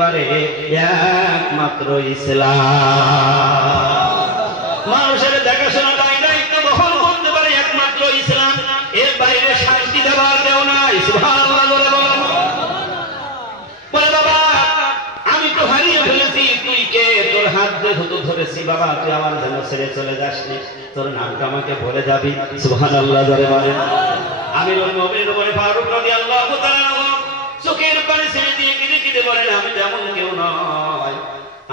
পারে একমাত্র ইসলাম। মানুষের দেখাশোনা দায়িত্ব বহন করতে পারে একমাত্র ইসলাম। এর বাইরে শান্তি দেওয়ার কেউ নাই। সুবহানাল্লাহ বলে বলেন। বলে বাবা আমি তো হারিয়ে ফেলেছি, তুই কে? তোর হাত ধরেছি বাবা, তুই আমার যেন ছেড়ে চলে যাসনি, তোর নামটা আমাকে বলে যাবি। সুবহানাল্লাহ বলে বলেন। আমিরুল মুমিনিন ওমর ফারুক রাদিয়াল্লাহু তাআলা চোখের পানি ছেড়ে দিয়ে কেঁদে কেঁদে বলেন, আমি তেমন কেউ নয়,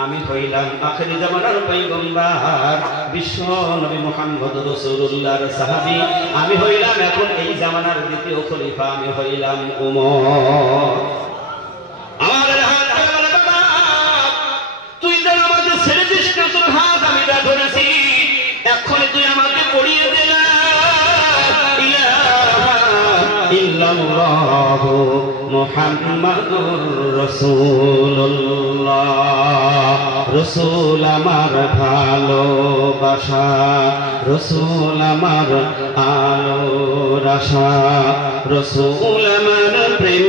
আমি হইলাম আখিরি জামানার পয়গম্বর বিশ্ব নবী মুহাম্মদ রাসূলুল্লাহর সাহাবী। আমি হইলাম এখন এই জামানার দ্বিতীয় খলিফা, আমি হইলাম উমর। আমাদের হাত ধরে বাবা তুই যেন আমাকে ছেড়ে দিস না, তোর হাত আমি ধরেছি, এখন তুই আমাকে পড়িয়ে দে না ইল্লাল্লাহু মুহাম্মাদুর রাসূলুল্লাহ। রাসূল আমার ভালোবাসা, রাসূল আমার আলোর আশা, রাসূল আমার প্রেম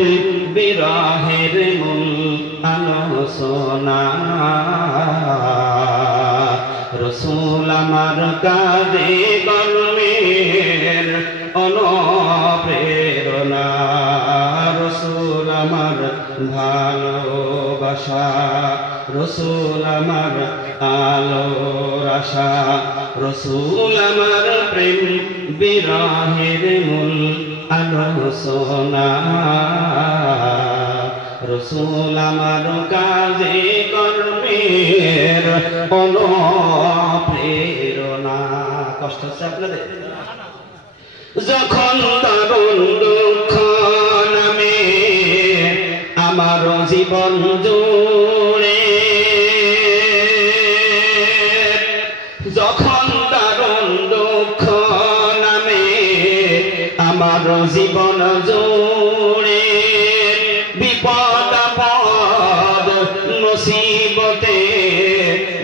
বিরহের মূল আলোচনা, রাসূল আমার কাঁধে কলমের অনুপ্রেরণা, রাসূল আমার ভালোবাসা, রাসূল আমার আলোর আশা, রাসূল আমার প্রেম বিরহের মূল আলোচনা, রাসূল আমার কাজে কর্মের অনুপ্রেরণা। কষ্ট হচ্ছে আপনাদের? যখন দারুণ দুঃখ নামে আমার জীবন জুড়ে, যখন দারুণ দুঃখ নামে আমার জীবন জুড়ে, বিপদ আপদ মুসিবতে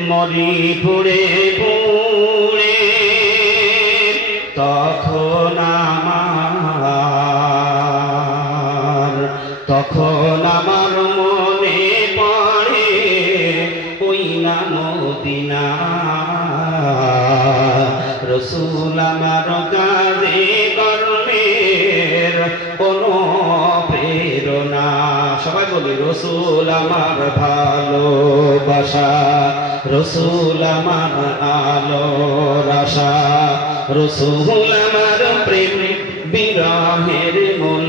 মরি পুড়ে পুড়ে, তখন আমার মনে পড়ে ওই না মদিনা, রাসূল আমার কাঁধে কর্মের অনুপ্রেরণা। সবাই বলি রাসূল আমার ভালোবাসা, রাসূল আমার আলোর আশা, রাসূল আমার প্রেম বিরহের মূল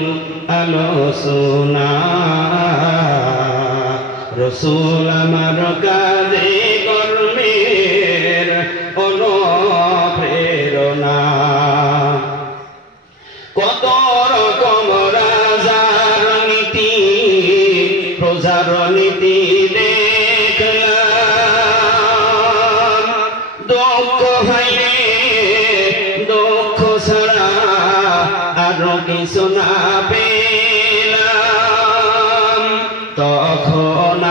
আলোচনা, রাসূল আমার কাঁধে কর্মের অনুপ্রেরণা। কত রকম রাজার নীতি প্রজার নীতি দেখলাম, দুঃখ হইলে দুঃখ ছাড়া আরো কিছু না পেলাম, তখন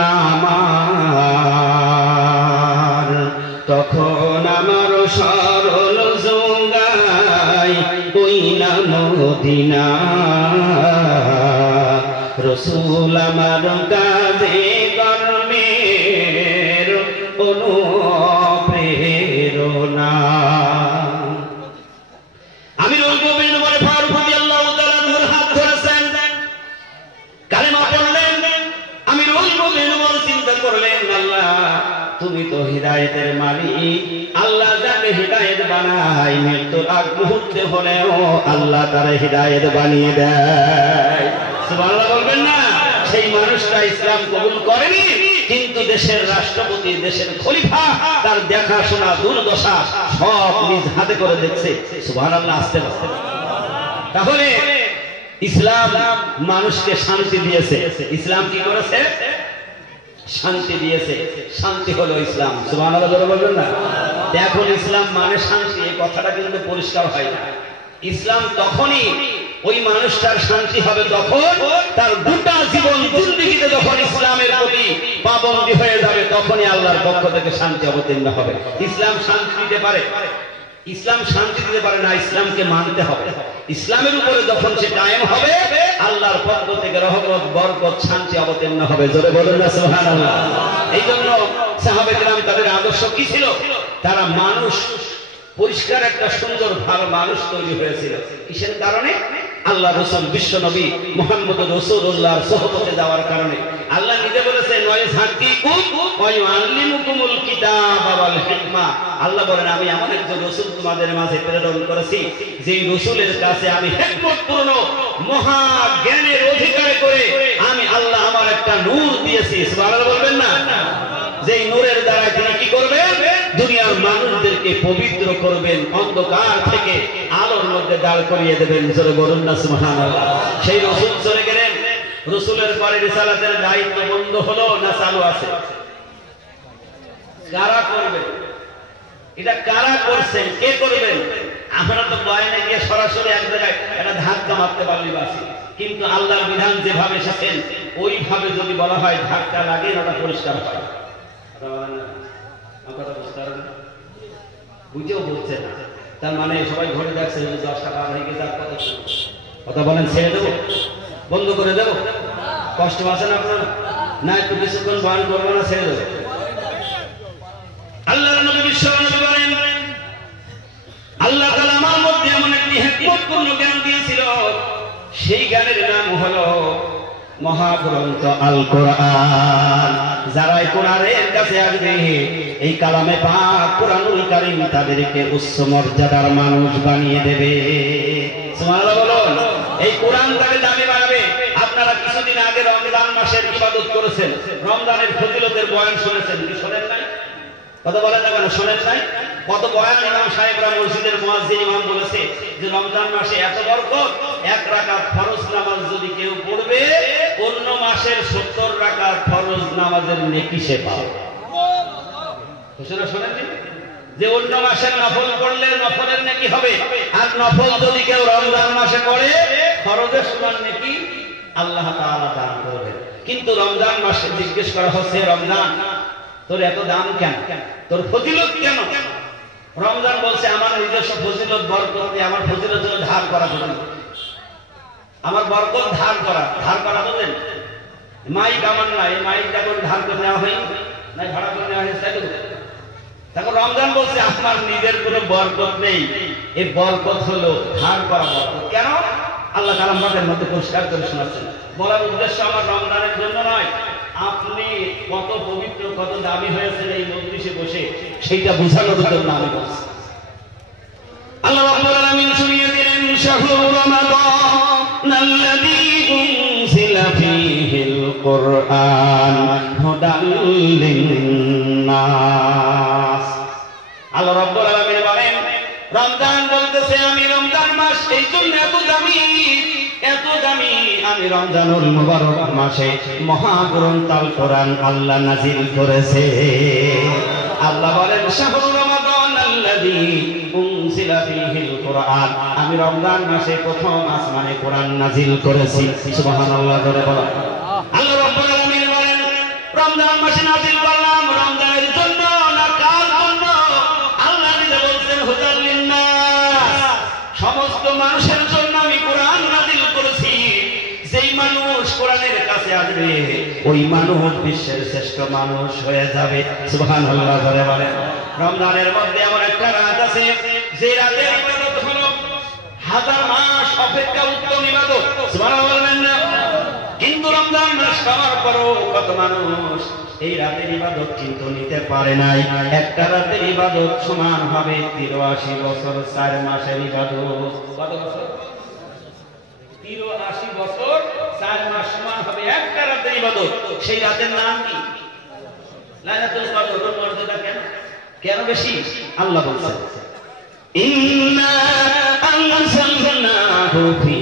আমার সরল জোগাই ওই না মদিনা, রাসূল আমার কাঁধে কর্মের অনুপ্রেরণা। আমিরুল মুমিনিন ওমর ফারুক রাদিয়াল্লাহু তাআলা নূর হাত ধরেছেন, কালেমা পড়লেন। আমিরুল মুমিনিন ওমর চিন্তা করলেন, আল্লাহ তুমি তো হিদায়াতের মালিক, আল্লাহ যাকে হিদায়াত বানায় মৃত্যুর আগ মুহূর্তে হলেও আল্লাহ তারে হিদায়াত বানিয়ে দেয়। সুবহানাল্লাহ বলবেন না? সেই মানুষটা ইসলাম কবুল করেনি, কিন্তু দেশের রাষ্ট্রপতি, দেশের খলিফা তার দেখাশোনা দুর্দশা সব নিজ হাতে করে দেখছে। সুবহানাল্লাহ আসতে আসতে। তাহলে ইসলাম মানুষকে শান্তি দিয়েছে। ইসলাম কি করেছে? শান্তি দিয়েছে। শান্তি হলো ইসলাম। সুবহানাল্লাহ বলবেন না? এখন ইসলাম মানে শান্তি, এই কথাটা কিন্তু পরিষ্কার হয় না। ইসলাম তখনই ওই মানুষটার শান্তি হবে যখন তার গোটা জীবন জিন্দেগিতে যখন ইসলামের প্রতি পাবন্দী হয়ে যাবে, তখনই আল্লাহর পক্ষ থেকে শান্তি অবতীর্ণ হবে। ইসলাম শান্তি দিতে পারে, ইসলাম শান্তি দিতে পারে না, ইসলামকে মানতে হবে। ইসলামের উপরে যখন সে কায়েম হবে, আল্লাহর পক্ষ থেকে রহমত, বরকত, শান্তি অবতীর্ণ হবে। জোরে বলুন না সুবহানাল্লাহ। এই জন্য সাহাবায়ে কেরাম তাদের আদর্শ কি ছিল? তারা মানুষ পরিষ্কার একটা সুন্দর ভালো মানুষ তৈরি হয়েছিল। কিসের কারণে? আল্লাহ রাসূল বিশ্ব নবী মুহাম্মদ রাসূলুল্লাহর সোহবতে যাওয়ার কারণে। আল্লাহ নিজে বলেছেন ওয়াইযাকিকুম ওয়া ইউআল্লিমুকুমুল কিতাব ওয়াল হিকমা। আল্লাহ বলেন আমি এমন একজন রাসূল তোমাদের মাঝে প্রেরণ করেছি, যেই রাসূলের কাছে আমি হিকমতপূর্ণ মহা জ্ঞানের অধিকার করে আমি আল্লাহ আমার একটা নূর দিয়েছি। সুবহানাল্লাহ বলবেন না? যেই নূরের দ্বারা তিনি কি করবেন? দুনিয়ার মানুষদেরকে পবিত্র করবেন, অন্ধকার থেকে আলোর মধ্যে দাঁড় করিয়ে দেবেন। জোরে বলুন না সুবহানাল্লাহ। সেই রাসূল চলে গেলেন, রাসূলের পরে রিসালাতের দায়িত্ব বন্ধ হলো না চালু আছে? কারা করবেন এটা? কারা করছেন? কে করবেন? আমরা তো বয়ানে গিয়ে সরাসরি এক জায়গায় একটা ধাক্কা মারতে পারলি বাসি, কিন্তু আল্লাহর বিধান যেভাবে এসেছেন ওইভাবে যদি বলা হয় ধাক্কা লাগে ওটা পরিষ্কার হয়। বুঝেও বলছে না, তার মানে সবাই ঘরে দেখছে 10টা বার হয়ে গেছে, আর কথা বলেন ছেড়ে দেবো, বন্ধ করে দেবো? কষ্ট আছে না আপনার? না একটু কিছুক্ষণ বয়ান করবো না, ছেড়ে দেবো? আল্লাহর নবী বিশ্ব নবী বলেন আল্লাহ তাআলা আমার মধ্যে এমন একটি হিকমতপূর্ণ জ্ঞান দিয়েছিল, সেই জ্ঞানের নাম হলো মহাগ্রন্থ আল কোরআন। যারা এই কোরআনের কাছে আসবে, এই কালামে পাক কোরআনুল কারীম তাদেরকে উচ্চ মর্যাদার মানুষ বানিয়ে দেবে। সুবহানাল্লাহ বলুন। এই কোরআন তাদের দামি বানাবে। আপনারা কিছুদিন আগে রমজান মাসের ইবাদত করেছেন, রমজানের ফজিলতের বয়ান শুনেছেন কি শোনেন নাই? কথা বলেন না কেন? শোনেন নাই? কত বয়ান ইমাম সাহেবরা মসজিদের মুয়াজ্জিন ইমাম বলেছে যে রমজান মাসে এত বরকত, এক রাকাত ফরজ নামাজ যদি কেউ পড়বে অন্য মাসের 70 রাকাত ফরজ নামাজের নেকি সে পাবে। শোনেননি যে অন্য মাসের নফল পড়লে নফলের নেকি হবে, আর নফল যদি কেউ রমজান মাসে পড়ে ফরজের সমান নেকি আল্লাহ তাআলা দান করবেন। কিন্তু রমজান মাসে জিজ্ঞেস করা হচ্ছে, রমজান তোর এত দাম কেন? তোর ফজিলত কেন? রমজান বলছে আমার নিজস্ব ফজিলত বরকত, আমার ফজিলত হলো ধার করা ফজিলত, আমার বরকত ধার করা। ধার করা বলেন মাইক আমার না, এই মাইকটা করে ধার করে নেওয়া হয় না, ভাড়া করে নেওয়া হয়েছে। তখন রমজান বলছে আমার নিজের কোনো বরকত নেই, এই বরকত হলো ধার করা বরকত। কেন? আল্লাহ কালামের মধ্যে পরিষ্কার করে শোনাচ্ছেন। বলার উদ্দেশ্য আমার রমজানের জন্য নয়, আপনি কত পবিত্র কত দামি হয়েছেন এই মজলিসে বসে সেইটা বোঝানোর জন্য আমি বলছি। আল্লাহ রাব্বুল আলামিন শুনিয়ে দিলেন শাহরু রমাদানাল্লাযী উনজিলা ফীহিল কুরআন হুদাল লিন-নাস। আল্লাহ রাব্বুল আলামিন বলেন রমজান বলতেছে আমি রমজান মাস এই জন্য এত দামি, এত দামি, আমি রমজানুল মুবারক মাসে মহাগ্রন্থ আল কোরআন আল্লাহ নাজিল করেছে। আল্লাহ বলেন শাহরু রমাদানাল্লাযী উনজিলা ফীহিল কুরআন, আমি রমজান মাসে প্রথম আসমানে কোরআন নাজিল করেছি। সুবহানাল্লাহ বলে বলেন। আল্লাহ রাব্বুল আলামিন বলেন রমজান মাসে নাজিল করলাম রমজানের জন্য না কার জন্য? আল্লাহ নিজে বলছেন হুদাল লিন-নাস, সমস্ত মানুষের জন্য আমি কোরআন নাজিল করেছি। যেই মানুষ কোরআনের কাছে আসবে ওই মানুষ বিশ্বের শ্রেষ্ঠ মানুষ হয়ে যাবে। সুবহানাল্লাহ বলে বলেন। রমজানের মধ্যে এমন একটা রাত আছে যে রাতের ইবাদত হলো 1000 মাস অপেক্ষা উত্তম ইবাদত। সুবহানাল্লাহ বলবেন না? কিন্তু রমজান মাস পাওয়ার পরও কত মানুষ এই রাতের ইবাদত কিন্তু নিতে পারে নাই। একটা রাতের ইবাদত সমান হবে 83 বছর 4 মাসের ইবাদত। কত বছর? 83 বছর 4 মাস সমান হবে একটা রাতের ইবাদত। সেই রাতের নাম কি? লাইলাতুল কদর। মর্যাদা কেন? কেন বেশি? আল্লাহ বলছেন ইন্না আনজালনাহু ফী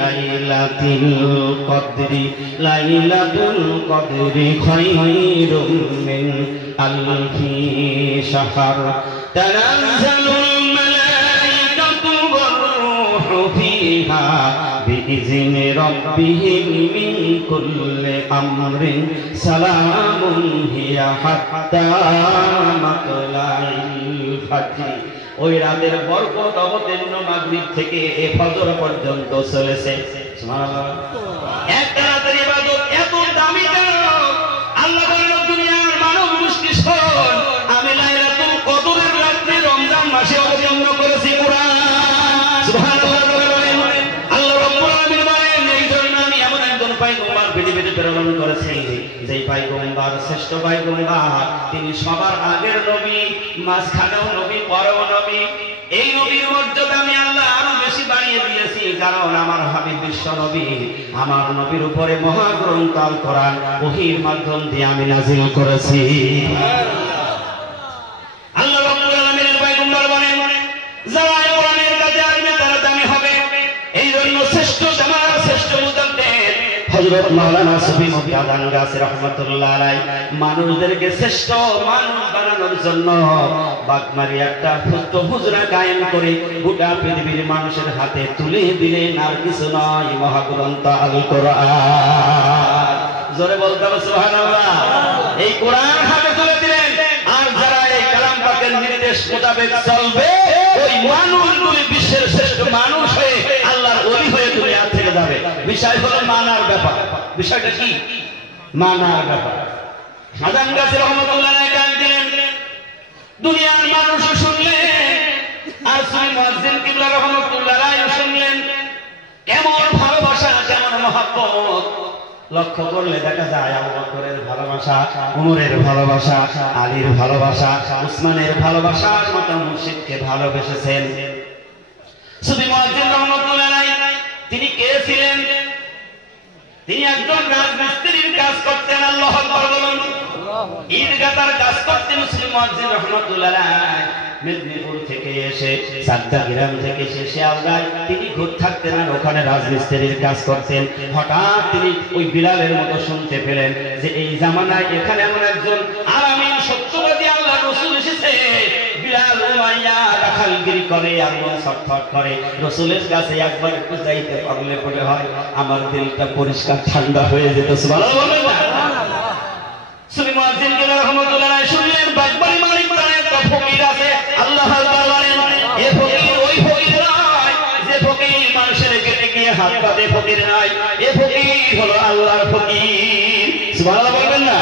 লাইলাতুল কদরি, লাইলাতুল কদরি খায়রুম মিন আলফি শাহর, তানাজ্জালুল মালায়েকাতু ওয়ার রূহু ফীহা বিইذনি রাব্বিহিম মিন কুল্লি আমরিন সালামুন হিয়া হাত্তা মাতলাইল ফাজরি, ওই রাতের বরকত অবতীর্ণ মাগরিব থেকে ফজর পর্যন্ত চলেছে। সুবহানাল্লাহ। একটা রাতের ইবাদত এত দামি কেন? আল্লাহ বলেন দুনিয়ার মানব গোষ্ঠী শোন, আমি লাইলাতুল কদরের রাতে রমজান মাসে অবতীর্ণ করেছি কোরআন। সুবহানাল্লাহ। আল্লাহ রাব্বুল আলামিন বলেন এই জন্য আমি এমন একজন পয়গম্বর পৃথিবীতে প্রেরণ করেছি, যেই পয়গম্বর শ্রেষ্ঠ পয়গম্বর, তিনি সবার আগের নবী, মাঝখানেও নবী, পরেও নবী। এই নবীর মর্যাদা আমি আল্লাহ আরো বেশি বাড়িয়ে দিয়েছি, কারণ আমার হাবিব বিশ্ব নবী, আমার নবীর উপরে মহাগ্রন্থ আল কোরআন ওহীর মাধ্যম দিয়ে আমি নাযিল করেছি। আল্লাহ রাব্বুল আলামিনের পয়গম্বর বলেন যারা কোরআনের কাছে আসবে তারা দামি হবে। এই জন্য শ্রেষ্ঠ জামার শ্রেষ্ঠ মুজাদ্দিদ হযরত মাওলানা সুফি মুহাম্মদ গাছি রাহমাতুল্লাহ আলাইহি মানুষদেরকে শ্রেষ্ঠ মানুষ বানানোর জন্য বাগমারি একটা ছোট্ট হুজরা কায়েম করে গোটা পৃথিবীর মানুষের হাতে তুলে দিলেন, আর কিছু নয়, মহাগ্রন্থ আল কোরআন। জোরে বলতে হবে সুবহানাল্লাহ। এই কোরআন হাতে তুলে দিলেন, আর যারা এই কালাম পাকের নির্দেশ মোতাবেক চলবে, ওই মানুষগুলি বিশ্বের শ্রেষ্ঠ মানুষ হয়ে আল্লাহর ওলি হয়ে দুনিয়া থেকে যাবে। বিষয় হলো মানার ব্যাপার। বিষয়টা কি? মানার ব্যাপার। হাসান গাছি রহমতুল্লাহ আলাইহি দিলেন, দুনিয়ার মানুষ শুনলেন, আর সুফি মুয়াজ্জিন কিবলা রহমতুল্লাহ আলাইহি শুনলেন। কেমন ভালোবাসা, কেমন মহব্বত। লক্ষ্য করলে দেখা যায় আবু বকরের ভালোবাসা, উমরের ভালোবাসা, আলীর ভালোবাসা, উসমানের ভালোবাসার মতো মুর্শিদকে ভালোবেসেছেন। সুফি মুয়াজ্জিন রহমতুল্লাহ আলাইহি তিনি কে ছিলেন? তিনি একজন রাজমিস্ত্রির কাজ করতেন। আল্লাহু আকবার বলুন। ঈদগাতার কাজ করতেন সুফি মুয়াজ্জিন রহমতুল্লাহ আলাইহি। মেদিনীপুর থেকে এসে, সাদ্দাগ্রাম থেকে এসে শিয়ালদায় তিনি ঘুর থাকতেন, আর ওখানে রাজমিস্ত্রির কাজ করতেন। হঠাৎ তিনি ওই বিলালের মতো শুনতে পেলেন যে এই জামানায় এখানে এমন একজন আরামিন সত্যবাদী আল্লাহ রাসূল এসেছে। বিলাল উমাইয়া দাখালগিরি করে আর মন ছটফট করে। রাসূলের কাছে একবার একটু যাইতে পারলে পড়ে হয় আমার দিলটা পরিষ্কার ঠান্ডা হয়ে যেত। সুবহানাল্লাহ। সুফি মুয়াজ্জিন রহমাতুল্লাহ আলাইহি শুনলেন বাগবাড়ি মালিক নামে একটা ফকির আছে। আল্লাহ আকবার বলেন, এই ফকির ওই ফকির নয় যে ফকির মানুষের কেটে গিয়ে হাত পাতে ফকির নয়। এই ফকির হলো আল্লাহর ফকির। সুবহানাল্লাহ বলবেন না?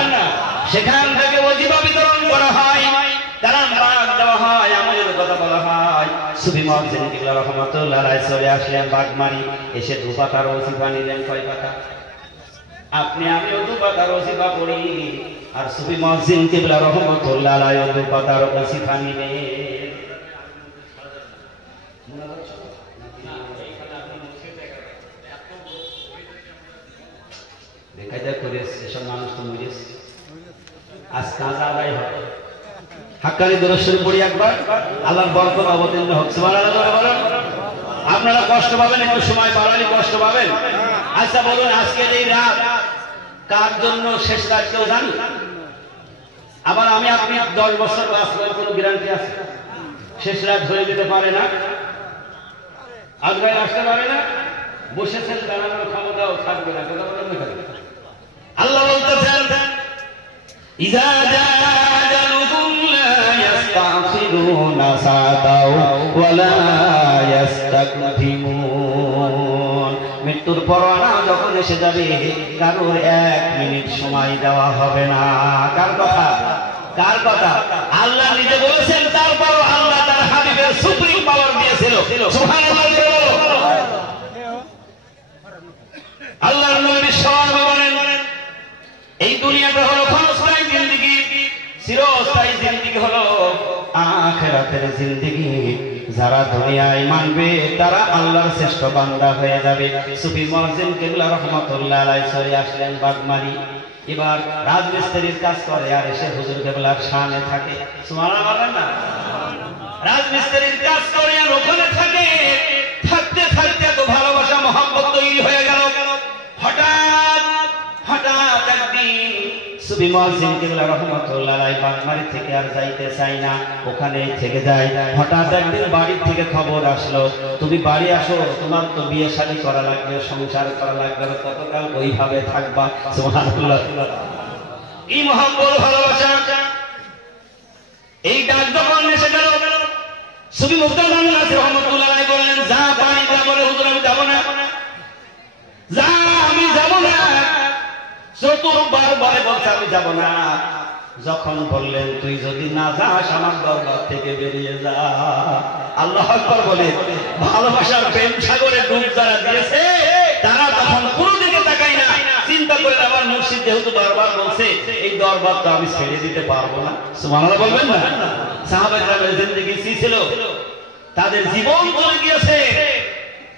সেখান থেকে ওয়াজিবা বিতরণ করা হয়, কালাম পাক দেওয়া হয়, আমলের কথা বলা হয়। সুফি মুয়াজ্জিন রহমাতুল্লাহ আলাইহি চলে আসলেন বাগমারি, এসে দুপাতার ওয়াজিবা নিলেন। কয় পাতা? আপনি আমিও দুপাতার ওয়াজিবা পড়ি, আর সুফি মুয়াজ্জিন কিবলা রহমাতুল্লাহ আলাইহি দুপাতার ওয়াজিবা নিলেন। বেকায়দা করে এসব মানুষ তো মরিস, আজ কাজা আদায় হবে। হাক্কানি দরুদ শরীফ পড়ি একবার, আল্লাহর বরকত অবতীর্ণ হোক। সুবহানাল্লাহ বলেন। আপনারা কষ্ট পাবেন, একটু সময় বাড়ালে কষ্ট পাবেন। আচ্ছা বলুন, আজকের এই রাত কার জন্য শেষ রাত কেউ জানি? আবার আমি আপনি 10 বছর বাঁচবেন, কোনো গ্যারান্টি আছে? শেষ রাত হয়ে যেতে পারে না, আজকাল আসতে পারে না, বসেছেন দাঁড়ানোর ক্ষমতাও থাকবে না। কথা বলেন না? আল্লাহ বলতেছেন ইযা জাআলুহুম লা ইস্তাগফিরুনা সাদাও ওয়া লা ইস্তাকদিমুন। মৃত্যুর পরোয়ানা যখন এসে যাবে, কারোর 1 মিনিট সময় দেওয়া হবে না। কার কথা? কার কথা? আল্লাহ নিজে বলেছেন। তারপর আল্লাহ তার হাবিবের সুপ্রিম পাওয়ার দিয়েছিল। সুবহানাল্লাহ। আল্লাহর নবী সাল্লাল্লাহু আলাইহি বলেন, এই দুনিয়াটা হলো ক্ষণস্থায়ী জিন্দেগি, চিরস্থায়ী জিন্দেগি হলো আখিরাতের জিন্দেগি। যারা দুনিয়ায় মানবে তারা আল্লাহর শ্রেষ্ঠ বান্দা হয়ে যাবে। সুফি মুয়াজ্জিন কিবলা রহমাতুল্লাহ আলাইহি চলে আসলেন বাগমারি। এবার রাজমিস্ত্রির কাজ করে, আর এসে হুজুর কিবলার শানে থাকে। সুবহানাল্লাহ বলেন না? রাজমিস্ত্রির কাজ করে আর ওখানে থাকে। থাকতে থাকতে তো ভালোবাসা মহব্বত তৈরি হয়ে গেল। হঠাৎ একদিন সুফি মুয়াজ্জিন কিবলা রাহমাতুল্লাহ আলাইহি বাগমারি থেকে আর যাইতে চাই না, ওখানে থেকে যায়। হঠাৎ একদিন বাড়ি থেকে খবর আসলো, তুমি বাড়ি আসো, তোমার তো বিয়ে শাদী করা লাগবে, সংসার করা লাগবে, কতকাল ওইভাবে থাকবা। সুবহানাল্লাহ। কি মহব্বত, ভালোবাসা! এই ডাক যখন এসে গেল, সুফি মুক্তার নাসির রহমাতুল্লাহ আলাইহি বললেন, যা পানি যা বলে হুজুর আমি যাব না, যা আমি যাব না। চতুর্থবার বলে বলছে আমি যাব না। যখন বললেন তুই যদি না যাস আমার দরবার থেকে বেরিয়ে যা। আল্লাহু আকবার বলে ভালোবাসার প্রেম সাগরে ডুব যারা দিয়েছে তারা তখন কোনো দিকে তাকায় না, চিন্তা করে আমার মুর্শিদ যেহেতু বারবার বলছে এই দরবার তো আমি ছেড়ে দিতে পারবো না। সুবহানাল্লাহ বলবেন না? সাহাবায়ে কেরামের জিন্দেগি কি ছিল, তাদের জীবন চলে গিয়েছে,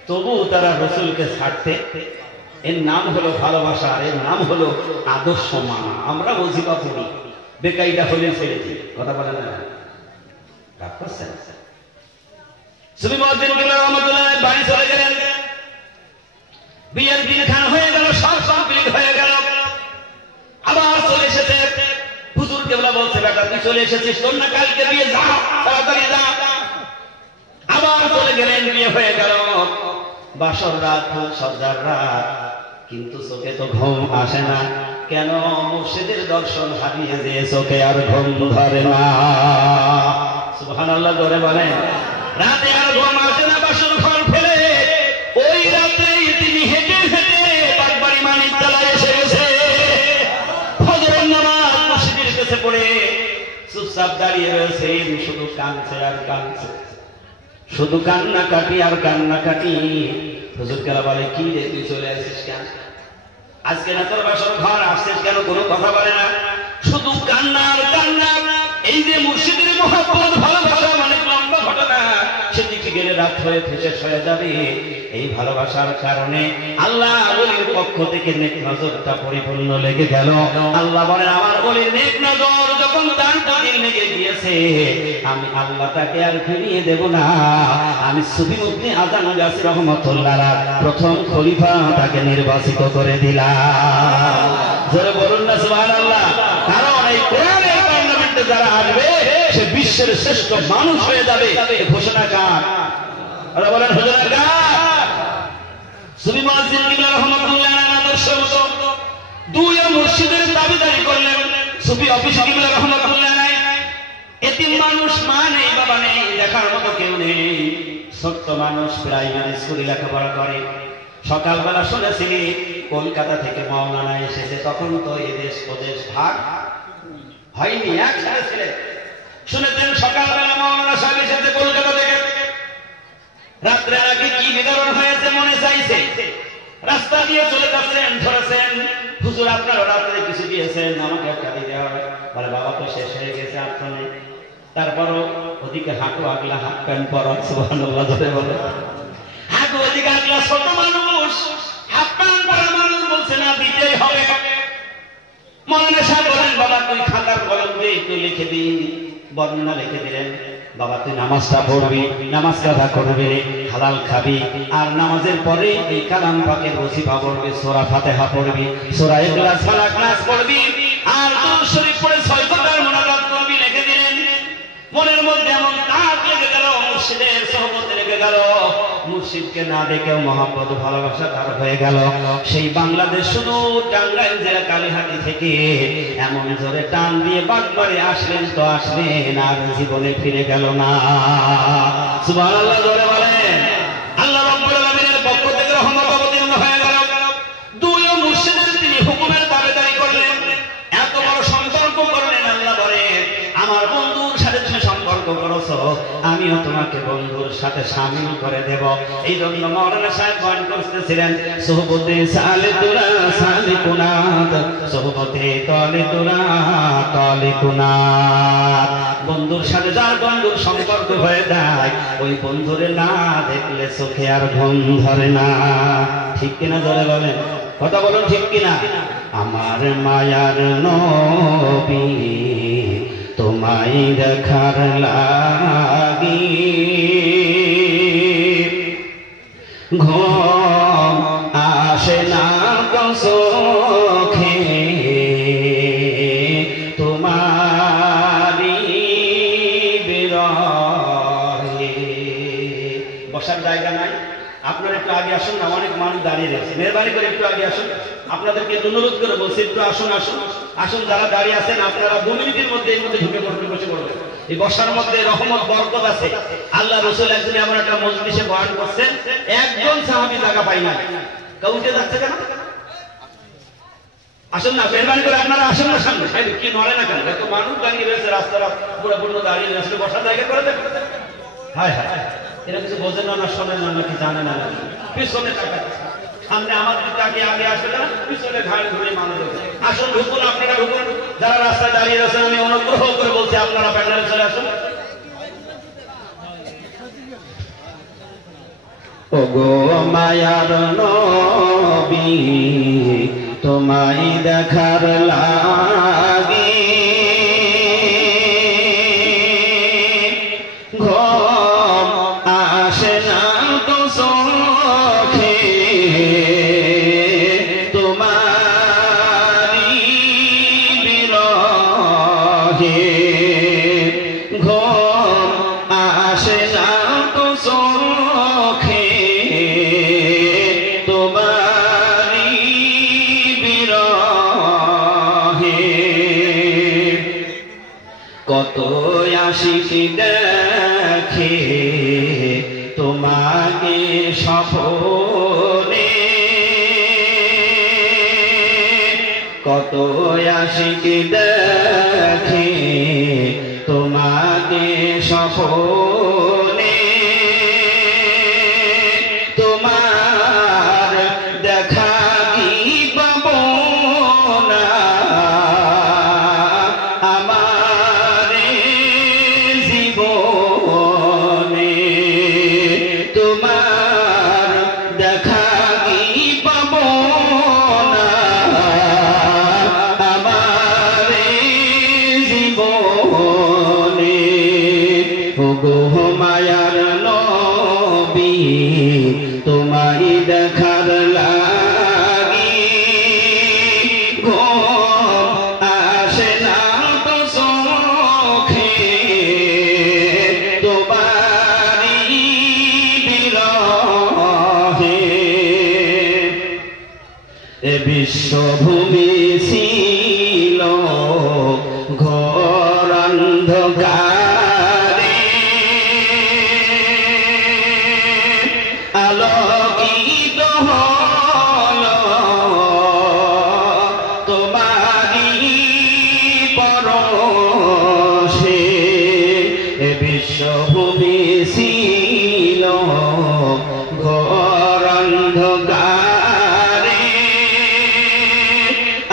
তবু তারা রাসূলকে ছাড়তে, এর নাম হলো ভালোবাসা, এর নাম হলো আদর্শ মানা। আমরা ওজিফা পড়ি, বেকায়দা হলে ছেড়ে দিই, কথা বলেন না? রাগ করছেন? সুফি মুয়াজ্জিন কিবলা রাহমাতুল্লাহ বাড়ি চলে গেলেন, বিয়ের দিন খান হয়ে গেল, সব কমপ্লিট হয়ে গেল, আবার চলে এসেছে। হুজুর কিবলা বলছে বেটা তুই চলে এসেছিস, তোর না কালকে বিয়ে, যা তাড়াতাড়ি যা। আবার চলে গেলেন, বিয়ে হয়ে গেল, বাসর রাত, সজ্জার রাত, কিন্তু চোখে তো ঘুম আসে না। কেন? মুর্শিদের দর্শন হারিয়ে দিয়ে চোখে আর ঘুম ধরে না। সুবহানাল্লাহ জোরে বলেন। রাতে আর ঘুম আসে না, বাসর ঘর ফেলে ওই রাতে তিনি হেঁটে হেঁটে বাগবাড়ি মানিকতলায় এসে গেছে। ফজরের নামাজ মুর্শিদের কাছে পড়ে চুপচাপ দাঁড়িয়ে রয়েছেন, শুধু কাঁদছে আর কাঁদছে, শুধু কান্নাকাটি আর কান্নাকাটি। হুজুর কেলা বলে কি রে তুই চলে আসিস কেন, আজকে না তোর বাসর ঘর আসছিস কেন, কোনো কথা বলে না, শুধু কান্না আর কান্না। এই যে মুর্শিদের মহব্বত ভালোবাসা মানে লম্বা ঘটনা, সেদিকে গেলে রাত হয়ে শেষ হয়ে যাবে। এই ভালোবাসার কারণে আল্লাহ ওলির পক্ষ থেকে নেক নজরটা পরিপূর্ণ লেগে গেল। আল্লাহ বলেন আমার ওলির নেক নজর যখন তার প্রতি লেগে গিয়েছে, আমি আল্লাহ তাকে আর ফিরিয়ে দেব না। আমি সুফি মুফতি আজান গাছী রহমাতুল্লাহ প্রথম খলিফা তাকে নির্বাচিত করে দিলাম। জোরে বলুন না সুবহানাল্লাহ। কারণ এই কোরআনের পার্লামেন্টে যারা আসবে সে বিশ্বের শ্রেষ্ঠ মানুষ হয়ে যাবে, এই ঘোষণা কার? আল্লাহ বলেন ঘোষণা কার? সুফি মুয়াজ্জিন কিবলা রাহমাতুল্লাহ আলাইহি আদর্শ মতো দুই মুর্শিদের দাবিদারি করলেন। সুফি অফিস কিবলা রাহমাতুল্লাহ আলাইহি এতিম মানুষ, মা নেই বাবা নেই, দেখার মতো কেউ নেই, ছোট্ট মানুষ, প্রাইমারি স্কুলে লেখাপড়া করে। সকালবেলা শুনেছিলি কলকাতা থেকে মাওলানা এসেছে, তখন তো এদেশ ওদেশ ভাগ হয়নি, একসাথে ছিলেন। শুনেছেন সকালবেলা মাওলানা সাহেব এসেছে কলকাতা থেকে, রাত্রে নাকি কি বিতরণ হয়েছে মনে চাইছে, রাস্তা দিয়ে চলে যাচ্ছেন, ধরেছেন হুজুর আপনারা রাত্রে কিছু দিয়েছেন, আমাকে একটা দিতে হবে। বলে বাবা তো শেষ হয়ে গেছে, আপনার নেই। তারপরও ওদিকে হাঁটু আগলা, হাত প্যান্ট পরা, সুবহানাল্লাহ ধরে বলে হাঁটু ওদিকে আগলা, ছোট মানুষ, হাত প্যান্ট পরা মানুষ বলছে না দিতেই হবে। মৌলানা সাহেব বলেন বাবা তুই খাতার কলম দিয়ে একটু লিখে দিন। বর্ণনা লিখে দিলেন, বাবা তুই নামাজটা পড়বি, নামাজ কাদা করবি, হালাল খাবি, আর নামাজের পরে এই কালাম পাকের ওসিফা পড়বি, সূরা ফাতিহা পড়বি, সূরা ইখলাস, ফালাক, নাস পড়বি, আর দুরূদ শরীফ পড়ে 6 পাতার মুনাজাত করবি। লিখে দিলেন। মনের মধ্যে এমন তাক লেগে গেল, মুর্শিদের সোহবত লেগে গেল, মুর্শিদকে না দেখেও মহব্বত ভালোবাসা তার হয়ে গেল। সেই বাংলাদেশ শুধু টাঙ্গাইল জেলা কালীহাটি থেকে এমন জোরে টান দিয়ে বাগবাড়ি আসলেন তো আসলেন, আর জীবনে ফিরে গেল না। সুবহানাল্লাহ জোরে বলেন। আল্লাহ রাব্বুল আলামিনের পক্ষ থেকে রহমত অবতীর্ণ হয়ে গেল। দুই মুর্শিদের তিনি হুকুমের দাবিদারি করলেন, এত বড় সম্পর্ক করলেন। আল্লাহ বলেন আমার বন্ধুর সাথে তুমি সম্পর্ক করেছো, আমিও তোমাকে বন্ধুর সাথে শামিল করে দেব। এই জন্য মাওলানা সাহেব বয়ান করতেছিলেন, সোহবতে সালিকুনা সালিকুনাত, সোহবতে তালিকুনা তালিকুনাত। বন্ধুর সাথে যার বন্ধুর সম্পর্ক হয়ে যায়, ওই বন্ধুরে না দেখলে চোখে আর ঘুম ধরে না। ঠিক কিনা জোরে বলেন, কথা বলুন ঠিক কিনা? আমার মায়ার নবী তোমায় দেখার লাগি ঘুম আসে না চোখে, তোমারি বিরহে। বসার জায়গা নাই, আপনারা একটু আগে আসুন না, অনেক মানুষ দাঁড়িয়ে রয়েছে, মেহরবানি করে একটু আগে আসুন। আপনাদেরকে অনুরোধ করে বলছি একটু আসুন আসুন আসুন, যারা দাঁড়িয়ে আছেন আপনারা 2 মিনিটের মধ্যে এর মধ্যে ঢুকে পড়বে, বসে পড়বেন। এই বসার মধ্যে রহমত বরকত আছে। আল্লাহ রাসূল একদিন এমন একটা মজলিসে বয়ান করছেন, একজন সাহাবী জায়গা পায় না। কাউকে যাচ্ছে কেন? আসুন না, মেহরবানি করে আপনারা আসুন না সামনে। কি নড়ে না কেন? এত মানুষ দাঁড়িয়ে রয়েছে, রাস্তাটা পুরো পুরো দাঁড়িয়ে রয়েছে, বসার জায়গা করে দেবে। হায় হায়, এরা কিছু বোঝেন না, শোনেন না, নাকি জানে না, পিছনে টাকা সামনে আমাদের তাকে আগে আসবে না, পিছনে ঘাড় ধরে মানুষ। আসুন ঢুকুন, আপনারা ঢুকুন। যারা রাস্তায় দাঁড়িয়ে রয়েছেন আমি অনুগ্রহ করে বলছি আপনারা প্যান্ডেলে চলে আসুন। ওগো মায়ার নবী, তোমায় দেখার লাগি ঘুম আসে না তো চোখে, তোমারি বিরহে ঘুম আসে না তো চোখে, তোমারি বিরহে কত আশিক দেখে তোমাকে স্বপ্নে, কত আশিক দেখে তোমাকে স্বপ্নে, তোমার দেখা কি পাবো না আমার জীবনে, তোমার দেখা কি পাবো না আমার জীবনে। ওগো মায়ার নবী, তোমায় দেখার লাগি ঘুম আসে না তো চোখে, তোমারি বিরহে এ বিশ্বভূমি ছিল ঘোর অন্ধকারে, আলোকিত হলো তোমারি পরশে। এ বিশ্বভূমি ছিল ঘোর অন্ধকারে,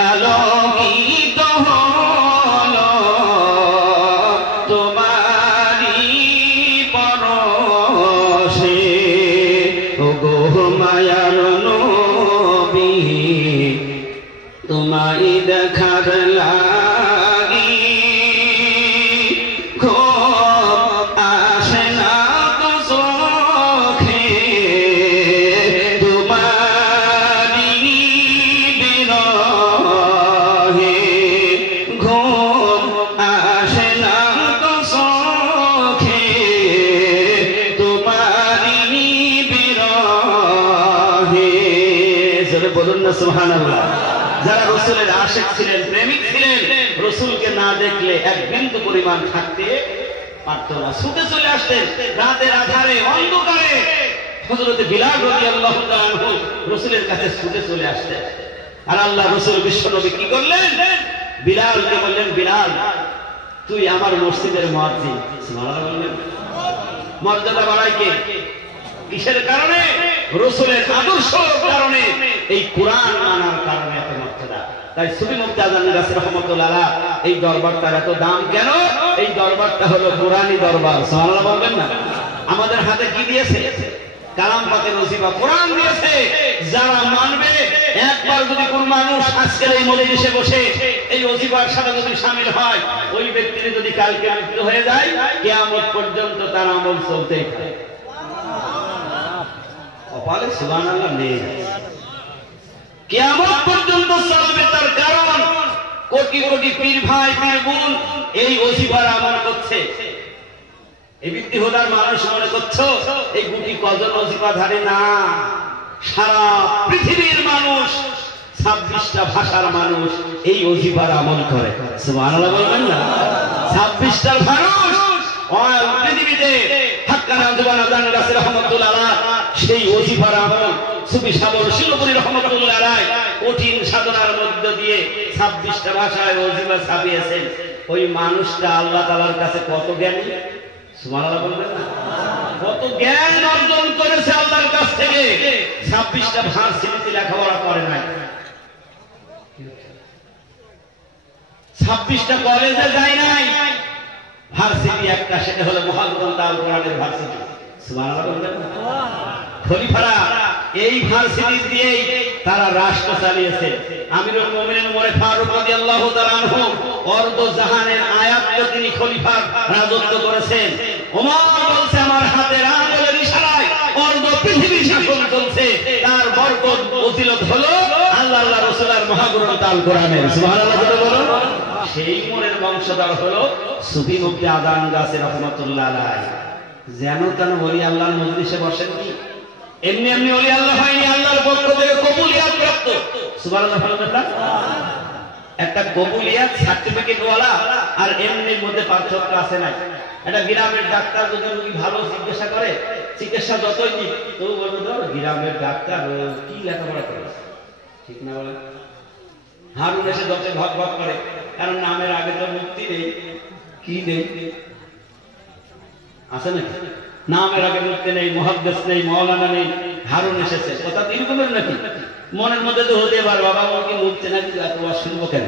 আলোকিত হলো তোমারি পরশে। ওগো মায়ার নবী, তোমায় দেখার লাগি ঘুম আসে না তো চোখে, তোমারি বিরহে ঘুম আসে না তো চোখে, তোমারি বিরহে। জোরে বলুন না সুবহানাল্লাহ। যারা রাসূলের আশিক ছিলেন, প্রেমিক ছিলেন, রাসূলকে না দেখলে এক বিন্দু পরিমাণ থাকতে পারত না, ছুটে চলে আসতেন রাতের আঁধারে অন্ধকারে। হযরত বিলাল রাদিয়াল্লাহু তাআলা আনহু রাসূলের কাছে ছুটে চলে আসতেন। আর আল্লাহ রাসূল বিশ্বনবী কি করলেন? বিলালকে বললেন, বিলাল তুই আমার মসজিদের মুয়াজ্জিন। সুবহানাল্লাহ বললেন। মর্যাদা বাড়ায় কে? কিসের কারণে? রাসূলের আদর্শের কারণে, এই কোরআন মানার কারণে এত মর্যাদা। তাই সুফি মুফতি আযম গাছী রাহমাতুল্লাহ আলাইহি এই দরবারটার এত দাম কেন? এই দরবারটা হলো কোরআনী দরবার। সুবহানাল্লাহ বলবেন না? আমাদের হাতে কি দিয়েছে? কালাম পাকের ওসিফা কোরআন দিয়েছে। যারা মানবে, একবার যদি কোন মানুষ আজকের এই মজলিসে বসে এই ওসিফার সাথে যদি শামিল হয়, ওই ব্যক্তির যদি কালকে মৃত্যু হয়ে যায়, কিয়ামত পর্যন্ত তার আমল চলতেই থাকে। কপালে সুবহানাল্লাহ নেই, কিয়ামত পর্যন্ত চলবে। তার কারণ কোটি কোটি পীর ভাই পীর বোন এই ওসিফার আমল করছে। এই ব্যক্তি হোদার মানুষ মনে করছো এই গুটি কজন ওসিফা ধারে না, সারা পৃথিবীর মানুষ 26টা ভাষার মানুষ এই ওজিফার আমল করে। সুবহানাল্লাহ বলবেন না? 26টার মানুষ পৃথিবীতে হাক্কানা জুবানা জান রাসূল রহমাতুল্লাহ আলাইহি সেই ওজিফার আমল সুফি সাবর শিলপুরী রহমাতুল্লাহ আলাইহি কঠিন সাধনার মধ্য দিয়ে 26টা ভাষায় ওজিফা ছাপিয়েছেন। ওই মানুষটা আল্লাহ তাআলার কাছে কত জ্ঞানী, সুবহানাল্লাহ বলবেন না? কত জ্ঞান অর্জন করেছে আল্লাহর কাছ থেকে। 26টা ভার্সিটিতে লেখাপড়া করে নাই, 26টা কলেজে যায় নাই, ভার্সিটি একটা, সেটা হলো মুহাম্মদ আল কোরআনের ভার্সিটি। সুবহানাল্লাহ বলবেন না? খলিফারা এই ভার্সিটি দিয়েই তারা রাষ্ট্র চালিয়েছে। আমিরুল মুমিনিন ওমর ফারুক রাদিয়াল্লাহু তাআলা আনহু অর্ধ জাহানের আয়াত্ত তিনি খলিফার রাজত্ব করেছেন। ওমর বলছে আমার হাতের আঙ্গুলের ইশারায় অর্ধ পৃথিবী শাসন চলছে, তার বরকত ফজিলত হলো আল্লাহ রাসূলের মহাগ্রন্থ আল কোরআনের। সুবহানাল্লাহ বলুন। সেই মোরের বংশধর হলো সুফি মুফতি আজান গাছী রহমাতুল্লাহ আলাইহি। যেন তেন ওলি আল্লাহর মজলিসে বসেন কি? এমনি এমনি ওলি আল্লাহ হয়নি, আল্লাহর পক্ষ থেকে কবুলিয়াত প্রাপ্ত। সুবহানাল্লাহ বলবেন না? একটা কবুলিয়াত সার্টিফিকেট ওয়ালা আর এমনির মধ্যে পার্থক্য আছে না। একটা গ্রামের ডাক্তার যদি রোগী ভালো চিকিৎসা করে, চিকিৎসা যতই দিক তবু বলবে ধরো গ্রামের ডাক্তার কি লেখাপড়া করে, ঠিক না বলে? হারুন এসে যত ভক ভক করে, কারণ নামের আগে তো মুক্তি নেই, কি নেই, আছে নাকি? নামের আগে মুক্তি নেই, মুহাদ্দিস নেই, মাওলানা নেই, হারুন এসেছে, কথা তিনি বলেন নাকি? মনের মধ্যে তো হতে পারে বাবা ও কি মুক্তি নাকি, তোমার শুনবো কেন,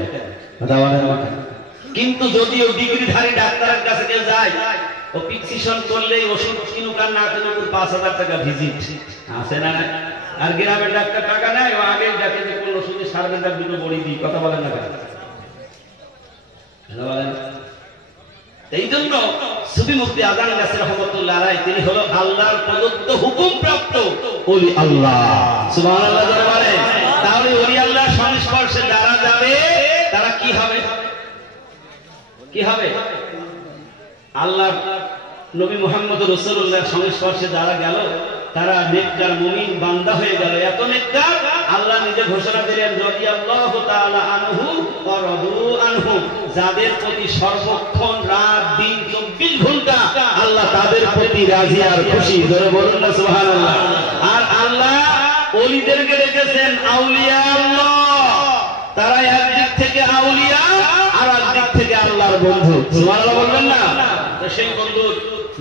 কথা বলেন না? কিন্তু যদি ও ডিগ্রিধারী ডাক্তারের কাছে কেউ যায়, ও প্রেসক্রিপশন করলেই ওষুধ কিনুক আর না কিনুক 5000 টাকা ভিজিট, আছে না? আর গ্রামের ডাক্তার টাকা নেয়, ও আগে ডাকে যে কোন ওষুধে সারবেন দুটো বড়ি দিই, কথা বলেন না? এই জন্য সুফি মুফতি আজান গাছী রহমাতুল্লাহ আলাইহি তিনি হলো আল্লাহর প্রদত্ত হুকুম প্রাপ্ত ওলি আল্লাহ। সুবহানাল্লাহ বলেন। তাহলে ওলি আল্লাহর সংস্পর্শে যারা যাবে তারা কি হবে? কি হবে? আল্লাহর নবী মুহাম্মদ রাসূলুল্লাহর সংস্পর্শে যারা গেল তারা নেককার মুমিন বান্দা হয়ে গেল। এত নেককার আল্লাহ নিজে ঘোষণা দিলেন রাদিয়াল্লাহু তাআলা আনহু ওয়া রাদু আনহু, যাদের প্রতি সর্বক্ষণ রাত দিন 24 ঘন্টা আল্লাহ তাদের প্রতি রাজি আর খুশি। জোরে বলুন না সুবহানাল্লাহ। আর আল্লাহ ওলিদেরকে রেখেছেন আউলিয়া আল্লাহ, তারা একদিক থেকে আউলিয়া আর একদিক থেকে আল্লাহর বন্ধু। সুবহানাল্লাহ বলবেন না? তো সেই বন্ধু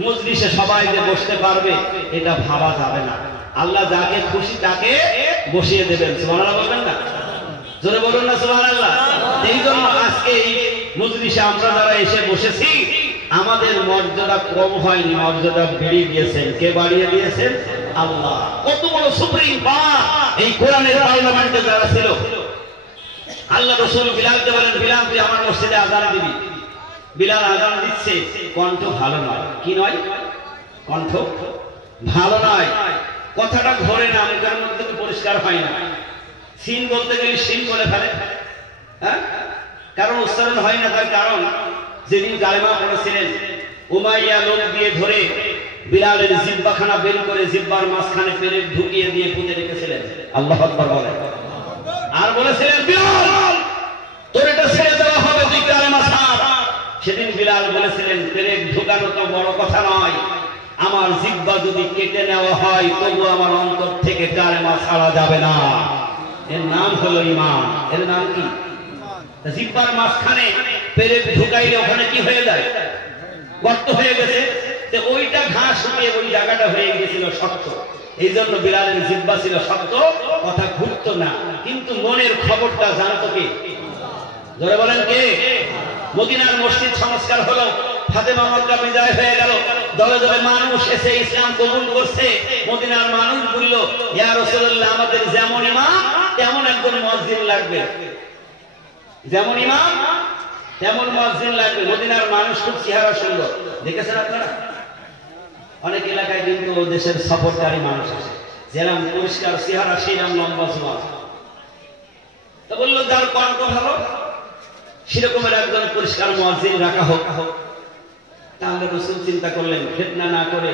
মজলিসে সবাই যে বসতে পারবে এটা ভাবা যাবে না। আল্লাহ যাকে খুশি তাকে বসিয়ে দেবেন। সুবহানাল্লাহ বলবেন না? জোরে বলুন না সুবহানাল্লাহ। এই জন্য আজকে এই মজলিসে আমরা যারা এসে বসেছি আমাদের মর্যাদা কম হয়নি, মর্যাদা বেড়ে গিয়েছেন। কে বাড়িয়ে দিয়েছেন? আল্লাহ। কত বড় সুপ্রিম পাওয়ার এই কোরআনের পার্লামেন্টে যারা ছিল। আল্লাহ রাসূল বিলালকে বলেন, বিলাল তুই আমার মসজিদে আযান দিবি। বিলাল আযান দিচ্ছে, কণ্ঠ ভালো নয়। কি নয়? কণ্ঠ ভালো নয়, কথাটা ঘোরে না, মুখের মধ্যে পরিষ্কার হয় না। সিন বলতে গেলে সিন বলে ফেলে, হ্যাঁ, কারণ উচ্চারণ হয় না। তার কারণ যেদিন কালেমা পড়েছিলেন উমাইয়া লোক দিয়ে ধরে বিলালের জিহ্বাখানা বের করে জিহ্বার মাঝখানে পেরেক ঢুকিয়ে দিয়ে পুঁতে রেখেছিলেন। আল্লাহু আকবার বলেন। আর বলেছিলেন বিলাল তোর এটা ছেড়ে দেওয়া হবে, তুই কালেমা ছাড়। সেদিন বিলাল বলেছিলেন পেরেক ঢুকানো তো বড় কথা নয়, আমার জিহ্বা যদি কেটে নেওয়া হয় তবু আমার অন্তর থেকে কালেমা ছাড়া যাবে না। এর নাম হলো ঈমান। এর নাম কি? জিহ্বার মাঝখানে পেরেক ঢুকাইলে ওখানে কি হয়ে যায়? গর্ত হয়ে গেছে। তো ওইটা ঘাস শুকিয়ে ওই জায়গাটা হয়ে গিয়েছিল শক্ত। এই জন্য বিলালের জিহ্বা ছিল শক্ত, কথা ঘুরতো না, কিন্তু মনের খবরটা জানতো কে? জোরে বলেন কে? মদিনার মসজিদ সংস্কার হলো, ফাতেমা মক্কা বিজয় হয়ে গেল, দলে দলে মানুষ এসে ইসলাম কবুল করছে। মদিনার মানুষ বলল, ইয়া রাসূলুল্লাহ আমাদের যেমন ইমাম তেমন একজন মুয়াজ্জিন লাগবে, যেমন ইমাম তেমন মুয়াজ্জিন লাগবে। মদিনার মানুষ খুব চেহারা সুন্দর, দেখেছেন আপনারা? অনেক এলাকায় কিন্তু দেশের সফরকারী মানুষ আছে, যেরকম পরিষ্কার চেহারা সেই নাম লম্বা জোয়ান। তো বললো যার কণ্ঠ ভালো সেরকমের একজন পরিষ্কার মুয়াজ্জিন রাখা হোক। তাহলে রাসূল চিন্তা করলেন ফিতনা না করে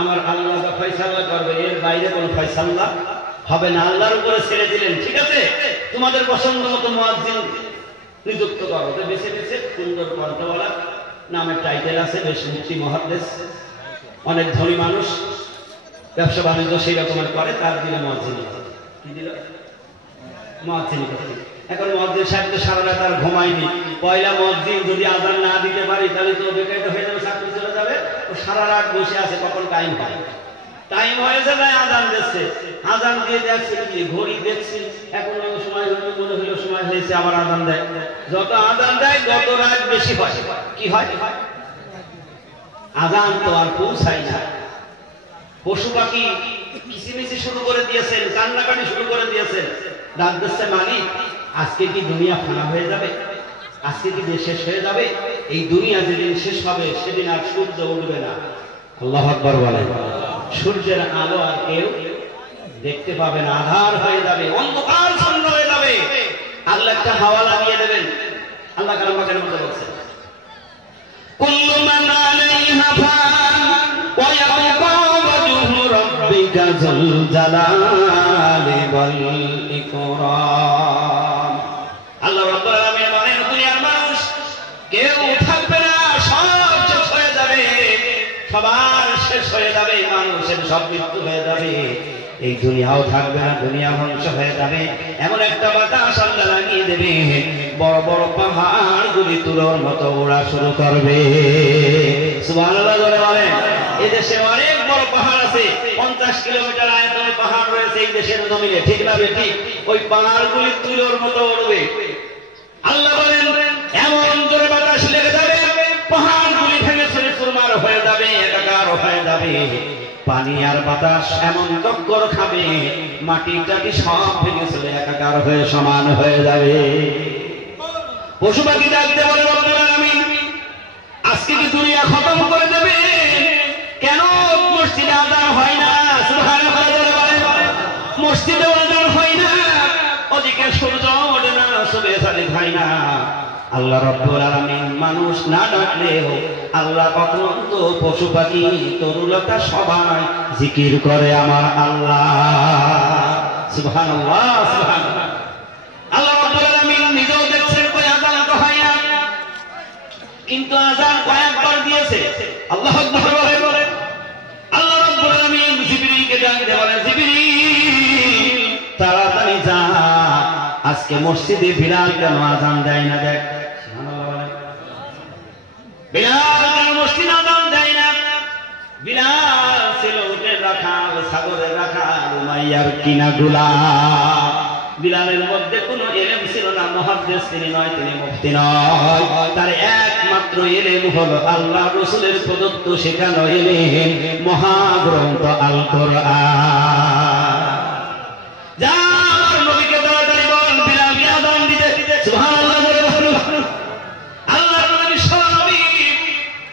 আমার আল্লাহ যা ফয়সালা করবে এর বাইরে কোনো ফয়সালা হবে না, আল্লাহর উপরে ছেড়ে দিলেন। ঠিক আছে, তোমাদের পছন্দ মতো মুয়াজ্জিন নিযুক্ত করো। তো বেছে বেছে সুন্দর কণ্ঠওয়ালা নামের টাইটেল আছে, বেশ মুফতি মুহাদ্দিস, অনেক ধনী মানুষ, ব্যবসা বাণিজ্য সেই রকমের করে, তার দিলে মুয়াজ্জিন। কি দিল? মুয়াজ্জিন। এখন মুয়াজ্জিন সাহেব তো সারা রাত আর ঘুমায়নি। পয়লা মুয়াজ্জিন যদি আযান না দিতে পারি তাহলে তো বেকায়দা হয়ে যাবে, চাকরি চলে যাবে। ও সারা রাত বসে আছে, কখন টাইম হয়। টাইম হয়েছে না, আযান দিচ্ছে, আযান দিয়ে দেখছে কি ঘড়ি দেখছি, এখন সময় হলো, মনে হলো সময় হয়েছে, আবার আযান দেয়। যত আযান দেয় তত রাত বেশি হয়। কি হয়? আযান তো আর পৌঁছায় না। পশু পাখি কিচিমিচি শুরু করে দিয়েছেন, কান্নাকাটি শুরু করে দিয়েছেন। ডাক দিচ্ছে, মালিক আজকে কি দুনিয়া ফানা হয়ে যাবে? আজকে কি দেশ শেষ হয়ে যাবে? এই দুনিয়া যেদিন শেষ হবে সেদিন আর সূর্য উঠবে না। আল্লাহু আকবার বলেন। সূর্যের আলো আর কেউ দেখতে পাবে না, আধার হয়ে যাবে, অন্ধকার ছন্ন হয়ে যাবে। আল্লাহ একটা হাওয়া লাগিয়ে দেবেন। আল্লাহ কালামের মধ্যে বলছেন, কুল্লু মান আলাইহা ফান ওয়া ইয়াবকা ওয়াজহু রাব্বিকা যুল জালালি ওয়াল ইকরাম। আল্লাহ রাব্বুল আলামিন বলেন, দুনিয়ার মানুষ কেউ থাকবে না, সব শেষ হয়ে যাবে, সবার শেষ হয়ে যাবে, মানুষের সব মৃত্যু হয়ে যাবে, এই দুনিয়াও থাকবে না, দুনিয়া ধ্বংস হয়ে যাবে। এমন একটা বাতাস আল্লাহ লাগিয়ে দেবে, বড় বড় পাহাড়গুলি তুলোর মতো ওড়া শুরু করবে। সুবহানাল্লাহ বলেন। এই দেশে অনেক বড় পাহাড় আছে, 50 কিলোমিটার আয়তনে পাহাড় রয়েছে এই দেশের জমিনে, ঠিক না বেঠিক? ওই পাহাড়গুলি তুলোর মতো উড়বে। আল্লাহ বলেন, এমন জোরে বাতাস লেগে যাবে, পাহাড়গুলি ভেঙে চুরে চুরমার হয়ে যাবে, একাকার হয়ে যাবে। পানি আর বাতাস এমন টক্কর খাবে, মাটি টাটি সব ভেঙে চলে একাকার হয়ে সমান হয়ে যাবে। পশু পাখি ডাকতে বলে, রব্বুল আলামিন আজকে কি দুনিয়া খতম করে দেবে? কেন মসজিদে আযান হয় না? সুবহানাল্লাহ বলেন। মসজিদে আযান হয় না, ওদিকে সূর্য ওঠে না, সুবহে সাদিক হয় না। আল্লাহ রাব্বুল আলামিন মানুষ না ডাকলেও আল্লাহ অত্যন্ত পশু পাখি তরুলতা সবাই জিকির করে আমার আল্লাহ। সুবহানাল্লাহ, সুবহানাল্লাহ। আল্লাহ রাব্বুল আলামিন নিজেও দেখছেন কই আযান তো হয় না, কিন্তু আযান কয়েকবার দিয়েছে। আল্লাহু আকবার বলেন। আল্লাহ রাব্বুল আলামিন জিবরিলকে ডাকতে বলেন, জিবরিল তাড়াতাড়ি যা, আজকে মসজিদে বিলাল কেন আযান দেয় না দেখ। বিলাল কেন মসজিদে আযান দেয় না? বিলাল ছিল উটের রাখাল, ছাগলের রাখাল, উমাইয়ার কিনা গোলাম। বিলালের মধ্যে কোনো ইলম ছিল না, মুহাদ্দিস তিনি নয়, তিনি মুফতি নয়। তার একমাত্র ইলম হলো আল্লাহ রাসূলের প্রদত্ত শেখানো ইলম, মহাগ্রন্থ আল কোরআন। যা আমার নবীকে তাড়াতাড়ি বল বিলালকে আযান দিতে। সুবহানাল্লাহ বলে আল্লাহর নবী সবই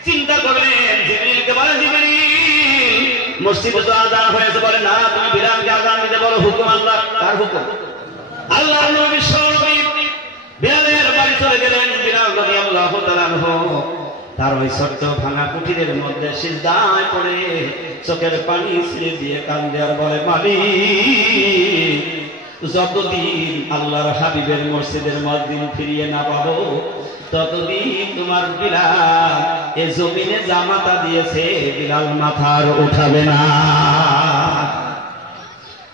চিন্তা করলেন। জিবরিলকে বলে, জিবরিল মসজিদে তো আযান হয়েছে, বলে না তুমি বিলালকে আযান দিতে বলো। হুকুম আল্লাহ, তার হুকুম। আল্লাহর নবী সবই বিলালের বাড়ি চলে গেলেন। বিলাল রাদিয়াল্লাহু তাআলা আনহু তার ওই ছোট্ট ভাঙা কুটিরের মধ্যে সিজদায় পড়ে চোখের পানি ছেড়ে দিয়ে কান্দে আর বলে, মালিক যতদিন আল্লাহর হাবিবের মসজিদের মুয়াজ্জিন ফিরিয়ে না পাবো ততদিন তোমার বিলাল এ জমিনে জামাতা দিয়েছে, বিলাল মাথার উঠাবে না।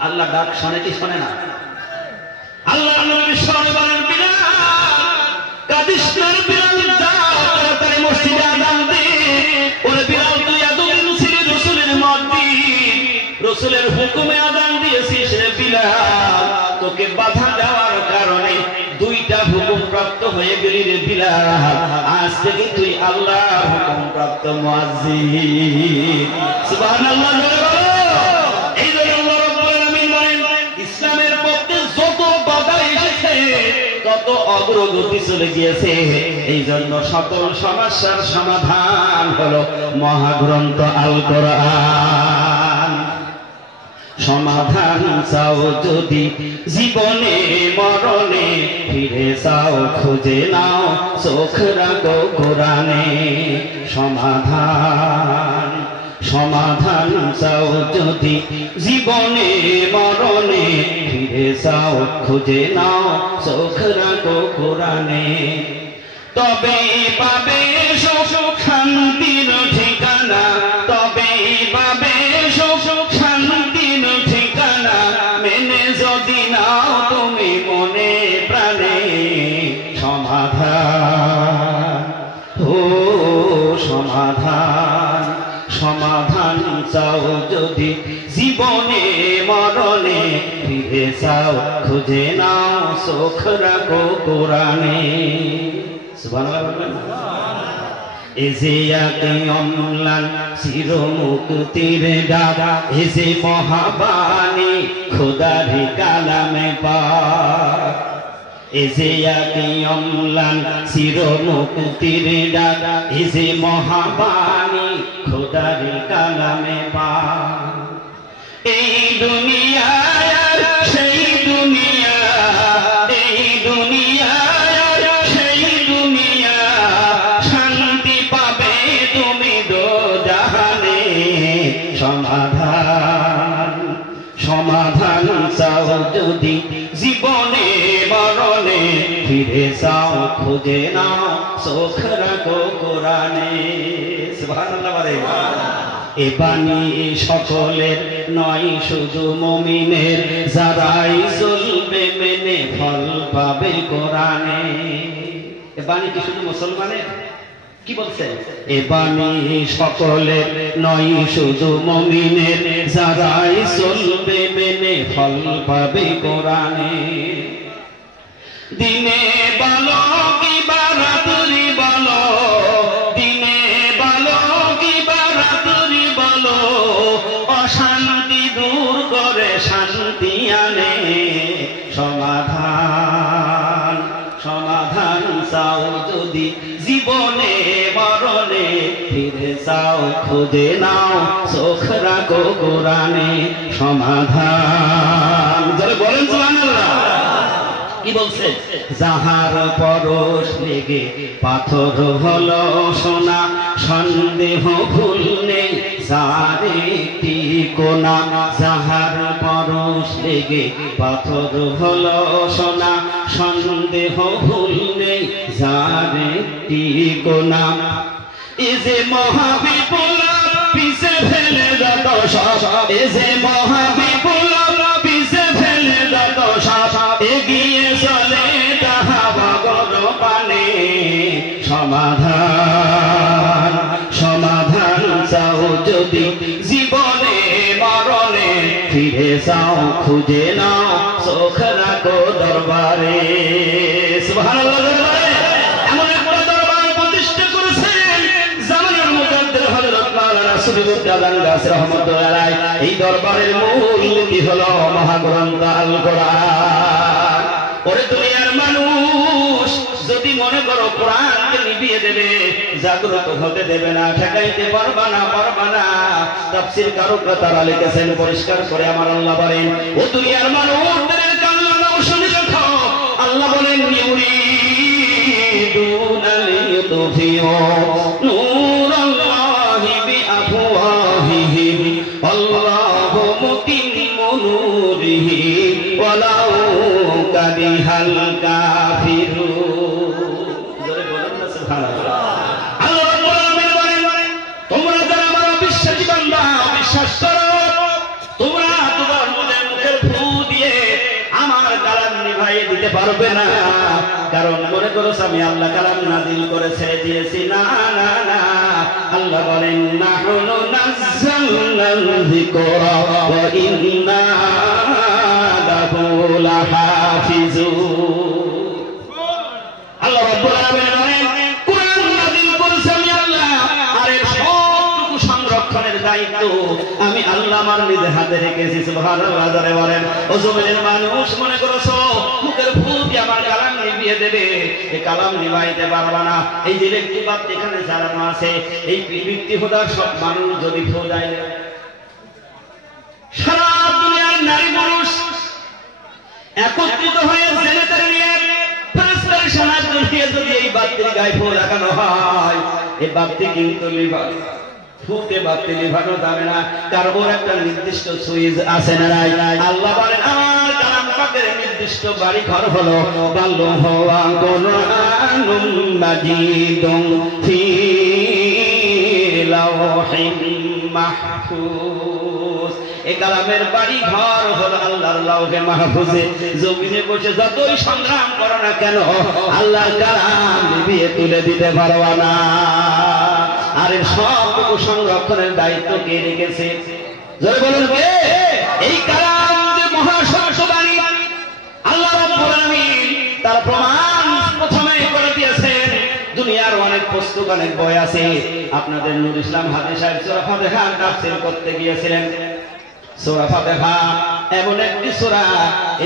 আল্লাহ ডাক শোনে কি শোনে না? আল্লাহ নবী শুনে বলেন, বিলাল কাদিস না, বিলাল যা তাড়াতাড়ি মসজিদে আযান দে। ওরে বিলাল তুই এতদিন ছিলি রাসূলের মুয়াজ্জিন, রাসূলের হুকুমে আযান দিয়েছিস রে বিলাল। তোকে বাধা দেওয়ার কারণে দুইটা হুকুম প্রাপ্ত হয়ে গেলি রে বিলাল। আজ থেকে তুই আল্লাহর হুকুম প্রাপ্ত মুয়াজ্জিন। সুবহানাল্লাহ। এই জন্য আল্লাহ রাব্বুল আলামিন বলেন, ইসলামের পক্ষে যত বাধা এসেছে তত অগ্রগতি চলে গিয়েছে। এই জন্য সকল সমস্যার সমাধান হলো মহাগ্রন্থ আল কোরআন। সমাধান চাও যদি জীবনে মরণে, ফিরে চাও খুঁজে নাও চোখ রাখো কোরআনে। সমাধান সমাধান চাও যদি জীবনে মরণে ফিরে চাও খুঁজে নাও চোখ রাখো কোরআনে তবে পাবে সুখ শান্তির ঠিকানা তবে পাবে সুখ শান্তির ঠিকানা মেনে যদি নাও তুমি মনে প্রাণে সমাধান ও সমাধান সমাধান চাও যদি জীবনে মরণে ফিরে চাও খুঁজে নাও চোখ রাখো কোরআনে সুবহানাল্লাহ বলবেন এজিয়াকে অম্লান চির মুক্তির ডাক এজে মহাবাণী খোদার কালামে পাক এজিয়াকে অম্লান চির মুক্তির ডাক এজে মহাবাণী খোদার কালামে পাক এই দুনিয়ায় সেই দুনিয়া এই দুনিয়া সেই দুনিয়া শান্তি পাবে তুমি দোজাহানে সমাধান সমাধান চাও যদি জীবনে মরণে ফিরে চাও খুঁজে নাও চোখ রাখো কোরআনে সুবহানাল্লাহ বলে এ বাণী সকলের নয় শুধু মুমিনের যারাই চলবে মেনে ফল পাবে কোরআনে এ বাণী কি শুধু মুসলমানের কি বলছে এ বাণী সকলের নয় শুধু মুমিনের যারাই চলবে মেনে ফল পাবে কোরআনে দিনে বলো কি বারাতুরি বলো দিনে বলো কি বারাতুরি বলো অশান্তি দূর করে শান্তি আনে সমাধান সমাধান চাও যদি জীবনে মরণে ফিরে চাও খুঁজে নাও চোখ রাখো কোরআনে সমাধান যারা বলেন সুবহানাল্লাহ কি বলছে যাহার পরশ লেগে পাথর হলো সোনা সন্দেহ ভুল নেই যার একটি কোনা যাহার পরশ লেগে পাথর হলো সোনা সন্দেহ ভুল নেই যার একটি কোনা এ যে মহাবিপ্লব পিছে ফেলে যত সব এ যে মহাবিপ্লব পিছে ফেলে যত সব এগিয়ে চলে তাহা ভগর পানে সমাধান সমাধান চাও যদি জীবনে মরণে ফিরে চাও খুঁজে নাও চোখ রাখো দরবারে সুবহানাল্লাহ এমন একটা দরবার প্রতিষ্ঠা করেছেন জামানার মুজাদ্দিদ হযরত মাওলানা সুবিউদ্দিন গাছ রহমাতুল্লাহ আলাইহি এই দরবারের মূল নীতি হলো মহাগ্রন্থ আল কোরআন ওরে দুনিয়ার মানুষ যদি মনে করো কোরআনকে নিভিয়ে দেবে জাগ্রত হতে দেবে না ঠেকাইতে পারবা না তাফসীর কারকরা তারা লিখেছেন পরিষ্কার করে আমার আল্লাহ বলেন ও দুনিয়ার মানুষদের কান লাগাও শুনে রাখো আল্লাহ বলেন ইউরিদুনা লিয়ুতফিউ নূরাল্লাহি বিআফওয়াহিহিম আল্লাহু মুতিম্মু নূরিহি ওয়ালাউ কারিহাল কাফিরুন জোরে বলেন না সুবহানাল্লাহ আল্লাহ রাব্বুল আলামিন বলেন তোমরা যারা আমার বিশ্বাসী বান্দা বিশ্বাস করো তোমরা তোমার মুখের ফু দিয়ে আমার কালাম নিভাইয়ে দিতে পারবে না কারণ মনে করো আমি আল্লাহ কালাম নাযিল করে ছেড়ে দিয়েছি না না না আল্লাহ বলেন নাহনু নাযালনাল যিকরা ওয়া ইন্না লাহু লাহাফিজুন আল্লাহ রাব্বুল আলামিন বলেন কুরআন নাযিল করেছি আমি আল্লাহ আর এর সবটুকু সংরক্ষণের দায়িত্ব আমি আল্লাহ আমার নিজে হাতে রেখেছি সুবহানাল্লাহ যারা বলেন ও জমিনের মানুষ মনে করছো মুখের ফু দিয়ে আমার কালাম নিভিয়ে দেবে এই কালাম নিভাইতে পারবা না এই যে ব্যক্তি বাদ এখানে জ্বালানো আছে এই ব্যক্তি খোদার সব মানুষ যদি ফু দেয় সারা দুনিয়ার নারী মানুষ একত্রিত হয়ে জেনেতার নিয়ে ফেরেশতার সাহায্য নিয়ে যদি এই বাতির গায়ে ফু লাগানো হয় এই বাতি কিন্তু ফুটে বাতি নিভানো যাবে না, কারণ ওর একটা নির্দিষ্ট সুইচ আছে না নাই? আল্লাহ বলেন আমার কালাম পাকের নির্দিষ্ট বাড়ি ঘর হলো বাল্লু হওয়া কোরআনুম মাজিদুম ফি লাওহিম মাহফুজ। এই কালামের বাড়ি ঘর হলো আল্লাহর লাওহে মাহফুজে। জমিনে বসে যতই সংগ্রাম করো না কেন, আল্লাহর কালাম নিভিয়ে তুলে দিতে পারবা না। আর এর সবটুকু সংরক্ষণের দায়িত্ব কে রেখেছে? জোরে বলুন কে? এই কালাম যে মহাসত্যবাণী, আল্লাহ রাব্বুল আলামিন তার প্রমাণ প্রথমে করে দিয়েছেন। দুনিয়ার অনেক পুস্তক, অনেক বই আছে। আপনাদের নূর ইসলাম হাজী সাহেব সূরা ফাতিহা তাফসীর করতে গিয়েছিলেন। সূরা ফাতিহা এমন একটি সূরা,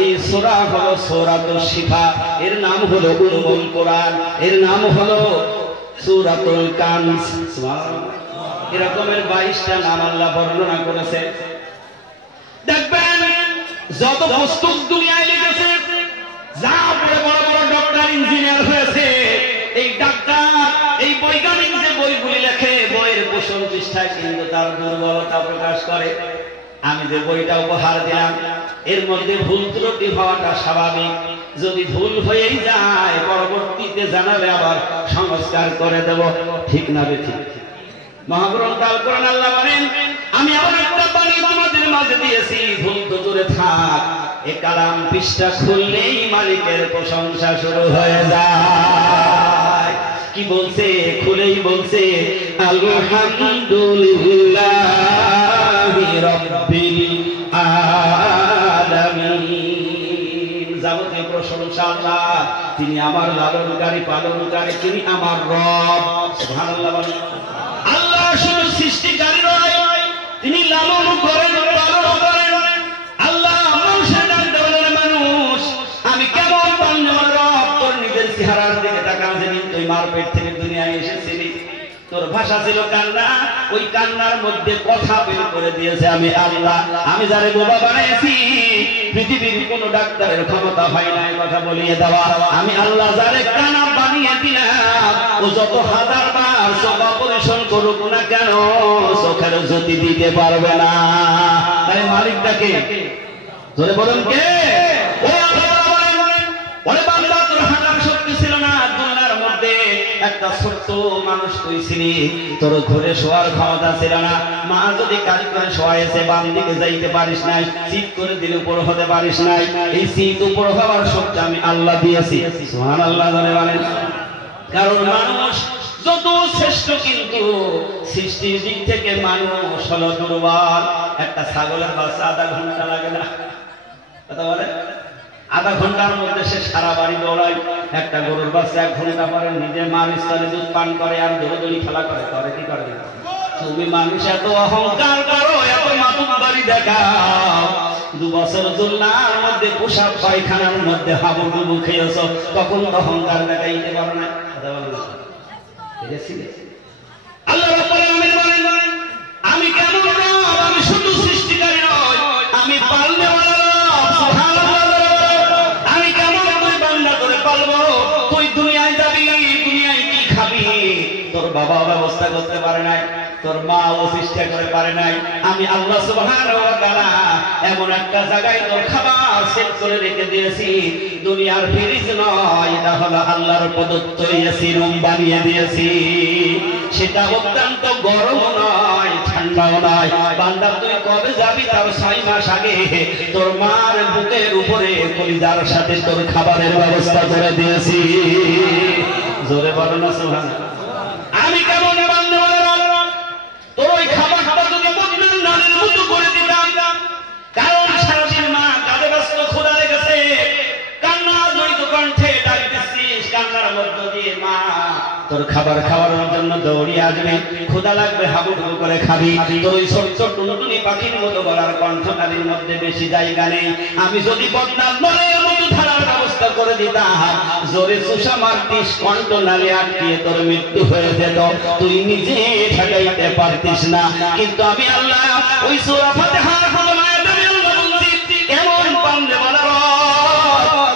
এই সূরা হলো সূরাতুশ শিফা, এর নাম হলো উম্মুল কোরআন, এর নাম হলো সূরাতুল কানজ। এরকমের 22টা নাম আল্লাহ বর্ণনা করেছে। দেখবেন যত পুস্তক দুনিয়ায় লিখেছে, যা বড় বড় ডক্টর ইঞ্জিনিয়ার হয়েছে, এই ডাক্তার এই বৈজ্ঞানিক যে বইগুলি লেখে, বইয়ের 25 পৃষ্ঠায় কিন্তু তার দুর্বলতা প্রকাশ করে। আমি যে বইটা উপহার দিলাম, এর মধ্যে ভুল ত্রুটি হওয়াটা স্বাভাবিক। যদি ভুল হয়েই যায়, পরবর্তীতে জানালে আবার সংস্কার করে দেব, ঠিক না বেঠিক? মহাগ্রন্থ আল কোরআন আল্লাহ বলেন আমি এমন একটা বাণী তোমাদের মাঝে দিয়েছি, ভুল তো দূরে থাক, এ কালাম পৃষ্ঠা খুললেই মালিকের প্রশংসা শুরু হয়ে যায়। কি বলছে? খুলেই বলছে আলহামদুলিল্লাহি রাব্বিল আলামিন। যাবতীয় প্রশংসা আল্লাহ, তিনি আমার লালনকারী পালনকারী, তিনি আমার রব। সুবহানাল্লাহ বলেন। আল্লাহ শুধু সৃষ্টিকারী নয়, তিনি লালন করেন, পালন করেন। আল্লাহ মানুষের ডাকতে বলেন মানুষ আমি কেমন পালন আমার রব, তোর নিজের চেহারার দিকে তাকান, যেদিন তুই মার পেট থেকে দুনিয়ায় এসেছিলি তোর ভাষা ছিল কান্না, ওই কান্নার মধ্যে কথা বের করে দিয়েছে আমি আল্লাহ। আমি যারে বোবা বানাইছি, পৃথিবীর কোন ডাক্তারের ক্ষমতা হয় না কথা বলিয়ে দেওয়া। আমি আল্লাহ যারে কানা বানিয়ে দিলাম, ও যত হাজার বার চোখ অপারেশন করুক না কেন, চোখের জ্যোতি দিতে পারবে না। তাই মালিকটাকে ধরে বলুন কে? ও ওরে বান্দা, তোর হাঁটার শক্তি ছিল না, দুনিয়ার মধ্যে একটা ছোট্ট মানুষ তুই ছিলি, তোর ঘরে শোয়ার ক্ষমতা ছিল না। মা যদি কাজ করে শোয়াইছে, বাম দিকে যাইতে পারিস নাই, চিৎ করে দিলে উপর হতে পারিস নাই। এই চিৎ উপর হওয়ার শক্তি আমি আল্লাহ দিয়েছি। সুবহানাল্লাহ বলেন। কারণ মানুষ যত শ্রেষ্ঠ, কিন্তু সৃষ্টির দিক থেকে মানুষ হলো দুর্বল। একটা ছাগলের বাচ্চা আধা ঘন্টা লাগে না, কথা বলে? আধা ঘন্টার মধ্যে সে সারা বাড়ি দৌড়ায়। একটা গরুর বাচ্চা 1 ঘন্টা পরে নিজে মার স্তনে দুধ পান করে আর দৌড়দৌড়ি খেলা করে। করে কি করে? তুমি মানুষ এত অহংকার করো, এত মাতুব্বারি দেখাও, 2 বছর দুনিয়ার মধ্যে পোশাক পায়খানার মধ্যে হাবুডুবু খেয়েছ, তখন অহংকার দেখাইতে পারো না। কথা বলে না? আল্লাহ রাব্বুল আলামিন বলেন আমি কেমন রব? আমি শুধু সৃষ্টিকারী নয়, আমি পালনেওয়ালা রব। সুবহানাল্লাহ। আমি কেমন তুই বান্দা করে পালবো? তুই দুনিয়ায় যাবি, দুনিয়ায় কি খাবি? তোর বাবা ব্যবস্থা করতে পারে নাই, তোর মা ও চেষ্টা করে পারে নাই। আমি আল্লাহ সুবহানাহু ওয়া তাআলা এমন একটা জায়গায় তোর খাবার সেট করে রেখে দিয়েছি, দুনিয়ার ফ্রিজ নয়, এটা হলো আল্লাহর প্রদত্ত এসি রুম বানিয়ে দিয়েছি। সেটা অত্যন্ত গরম নয়, ঠান্ডাও নয়। বান্দা তুই কবে যাবি তার 6 মাস আগে তোর মার বুকের উপরে কলিজার সাথে তোর খাবারের ব্যবস্থা করে দিয়েছি। জোরে বলো না সুবহানাল্লাহ। আমি কেমন বান্দা, তোর ওই খাবারটা যদি বদনাম নানের মতো করে দিতাম, কারণ সারাদিন মা কাজে ব্যস্ত, ক্ষুধা লেগেছে, কান্না জড়িত কণ্ঠে ডাক দিচ্ছিস, কান্নার মধ্য দিয়ে মা তোর খাবার খাওয়ার জন্য দৌড়িয়ে আসবে, ক্ষুধা লাগবে, হাবুডুবু করে খাবি। তোর ওই ছোট ছোট টুনটুনি পাখির মতো গলার কণ্ঠনালীর মধ্যে বেশি জায়গা নেই। আমি যদি বদনাম নলের মতো ধারার ব্যবস্থা করে দিতাম, জোরে চুষা মারতিস, কণ্ঠনালী আটকিয়ে তোর মৃত্যু হয়ে যেত, তুই নিজে ঠেকাইতে পারতিস না। কিন্তু আমি আল্লাহ ওই সূরা ফাতিহার প্রথম আয়াতে আল্লাহ বলছি কেমন বান্দা বলা,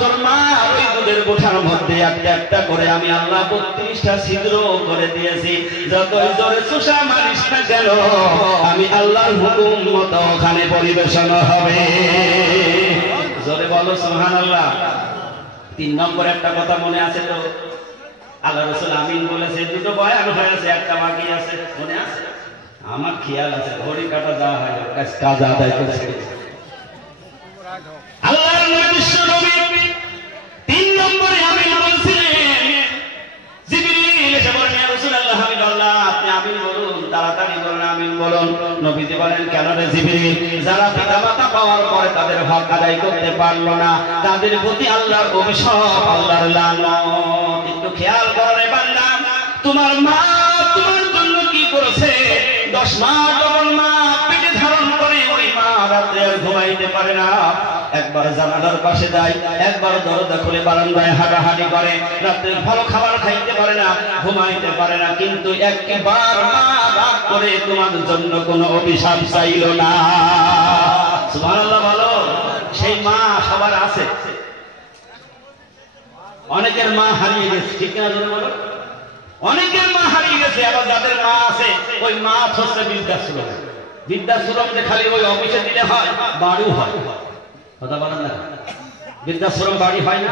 তোর মা ওই দুধের বোঠার মধ্যে দিয়ে একটা একটা করে আমি আল্লাহ 32টা ছিদ্র করে দিয়েছি। যতই জোরে চুষা মারিস না কেন আমি আল্লাহর হুকুম মতো ওখানে পরিবেশন হবে। জোরে বলো সুবহানাল্লাহ। 3 নম্বর একটা কথা মনে আছে তো, আল্লাহ রাসূল আমিন বলেছে, দুটো বয়ান হয়েছে, একটা বাকি আছে, মনে আছে? আমার খেয়াল আছে, ঘড়ি কাটা যাওয়া হয় কাজ আদায় করছে আল্লাহর নবী বিশ্ব নবী। 3 নম্বরে আমিন বলছিলেন, জিবরিল এসে বলেন, ইয়া রাসূলুল্লাহ আমিনুল্লাহ, আপনি আমিন বলুন, তাড়াতাড়ি বলেন আমিন বলুন। নবীজি বলেন, কেন রে জিবরিল? যারা পিতামাতা পাওয়ার পরে তাদের হক আদায় করতে পারলো না, তাদের প্রতি আল্লাহর অভিশাপ, আল্লাহর লানত। একটু খেয়াল করো রে বান্দা, তোমার মা তোমার জন্য কি করেছে? 10 মাস যখন মা পেটে ধারণ করে, ওই মা রাতে আর ঘুমাইতে পারে না। একবার জানালার পাশে যায়, একবার দরজা খুলে বারান্দায় হাঁটাহাঁটি করে, রাতে ভালো খাবার খাইতে পারে না, ঘুমাইতে পারে না। কিন্তু একবার মা রাগ করে তোমার জন্য কোনো অভিশাপ চাইল না। সুবহানাল্লাহ বলো। সেই মা সবার আছে, অনেকের মা হারিয়ে গেছে, ঠিক না বলো? অনেকের মা হারিয়ে গেছে। আবার যাদের মা আছে, ওই মা হচ্ছে বৃদ্ধাশ্রম। বৃদ্ধাশ্রম যে খালি ওই অফিসে দিলে হয়, বাড়িও হয়। কথা বলেন না? বৃদ্ধাশ্রম বাড়ি হয় না,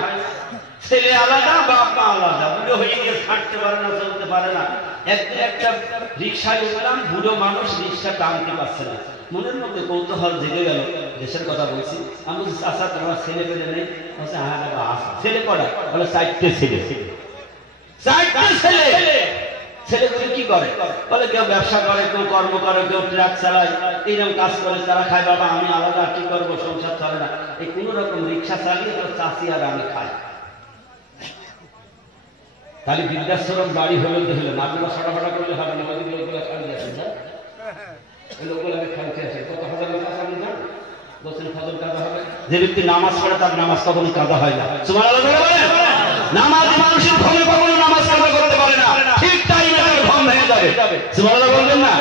ছেলে আলাদা বাপ মা আলাদা, বুড়ো হয়ে গিয়ে হাঁটতে পারে না, চলতে পারে না। একটা রিক্সায় উঠলাম, বুড়ো মানুষ, রিক্সা টানতে পারছে না। মনের মধ্যে কৌতূহল জেগে গেল, দেশের কথা বলছি। আমি বলছি, চাচা তোমার ছেলে পেলে নেই? বলছে, হ্যাঁ বাবা আছে। ছেলে পড়া? বলে 4টে ছেলে। 4টে ছেলে। ছেলেগুলো কি করে? বলে কেউ ব্যবসা করে, কেউ কর্ম করে, কেউ ট্রাক চালায়, এইরকম কাজ করে, তারা খায়। বাবা আমি আলাদা কি করবো, সংসার চলে না, এই কোন রকম রিক্সা চালিয়ে তো চাষি আর আমি খাই। তাহলে বৃদ্ধাশ্রম বাড়ি হলে তো হলো না, আপনারা ছটাফটা করলে হবে না। ওই লোকগুলো খালি আছে, ওই লোকগুলো আমি খাইতে আসে। কত হাজার লোক আছে আপনি জানেন? বলছেন ফজর কাজা হবে। যে ব্যক্তি নামাজ পড়ে তার নামাজ কখনো কাজা হয় না। সুবহানাল্লাহ। নামাজ মানুষের ঘুমে কখনো নামাজ কাজা করতে পারে না, ঠিক টাইমে তার ঘুম ভেঙে যাবে। সুবহানাল্লাহ বলবেন না?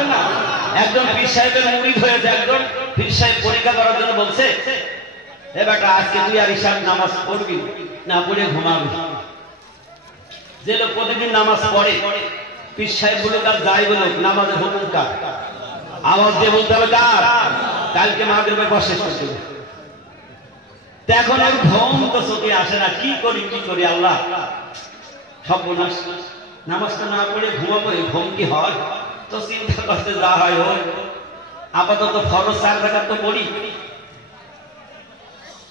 একজন পীর সাহেবের মুরিদ হয়েছে, একজন পীর সাহেব পরীক্ষা করার জন্য বলছে, এ বেটা আজকে তুই আর ঈশার নামাজ পড়বি না, পড়ে ঘুমাবি। যে লোক প্রতিদিন নামাজ পড়ে, পীর সাহেব বলে তার যাই বলুক, নামাজের হুকুম কার? আওয়াজ দিয়ে বলতে হবে কার? কালকে মাগরিবের পর শেষ করতে হবে। এখন আর ঘুম তো চোখে আসে না, কি করি আল্লাহ, সর্বনাশ। নামাজটা না পড়ে ঘুমাবো, ঘুম কি হয়? তো চিন্তা করতে যা হয় হোক, আপাতত ফরজ 4 রাকাত তো পড়ি।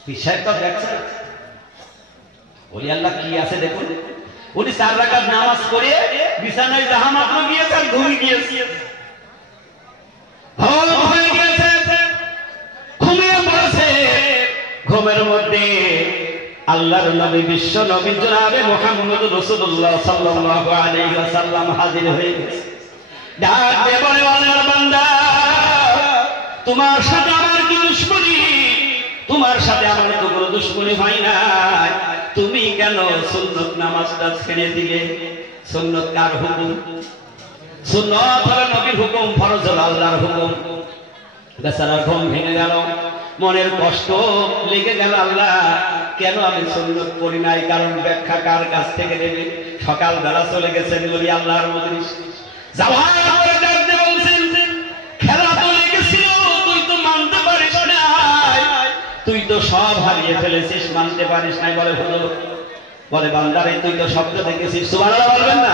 পীর সাহেব তো দেখছেন, ওই আল্লাহ কি আছে দেখুন, উনি 4 রাকাত নামাজ পড়ে বিছানায় যাহা মাত্র গিয়েছে আর ঘুমিয়ে গিয়েছে। ঘুমিয়ে পড়েছে। ঘুমের মধ্যে আল্লাহর নবী বিশ্ব নবী জনাবে মুহাম্মদ রাসূলুল্লাহ সাল্লাল্লাহু আলাইহি ওয়াসাল্লাম হাজির হয়ে গেছে। ডাক দিয়ে বলে, আল্লাহর বান্দা, তোমার সাথে আমার কি দুশমনি? তোমার সাথে আমার তো কোনো দুশমনি হয় না, তুমি কেন সুন্নত নামাজটা ছেড়ে দিলে? সুন্নত কার হুকুম? সুন্নত হলো নবীর হুকুম, ফরজ হলো আল্লাহর হুকুম। বেচারার ঘুম ভেঙে গেল, মনের কষ্ট লেগে গেল, আল্লাহ কেন আমি সুন্নত পড়ি নাই? কারণ ব্যাখ্যা কার কাছ থেকে দেবে? সকালবেলা চলে গেছেন বলি আল্লাহর মজলিস, যাওয়ার পরে ডাকতে বলছেন, খেলা তো লেগেছিল, তুই তো মানতে পারিস নাই, তুই তো সব হারিয়ে ফেলেছিস, মানতে পারিস নাই। বলে হলো, বলে বান্দারে তুই তো স্বপ্ন দেখেছিস। সুবহানাল্লাহ বলবেন না?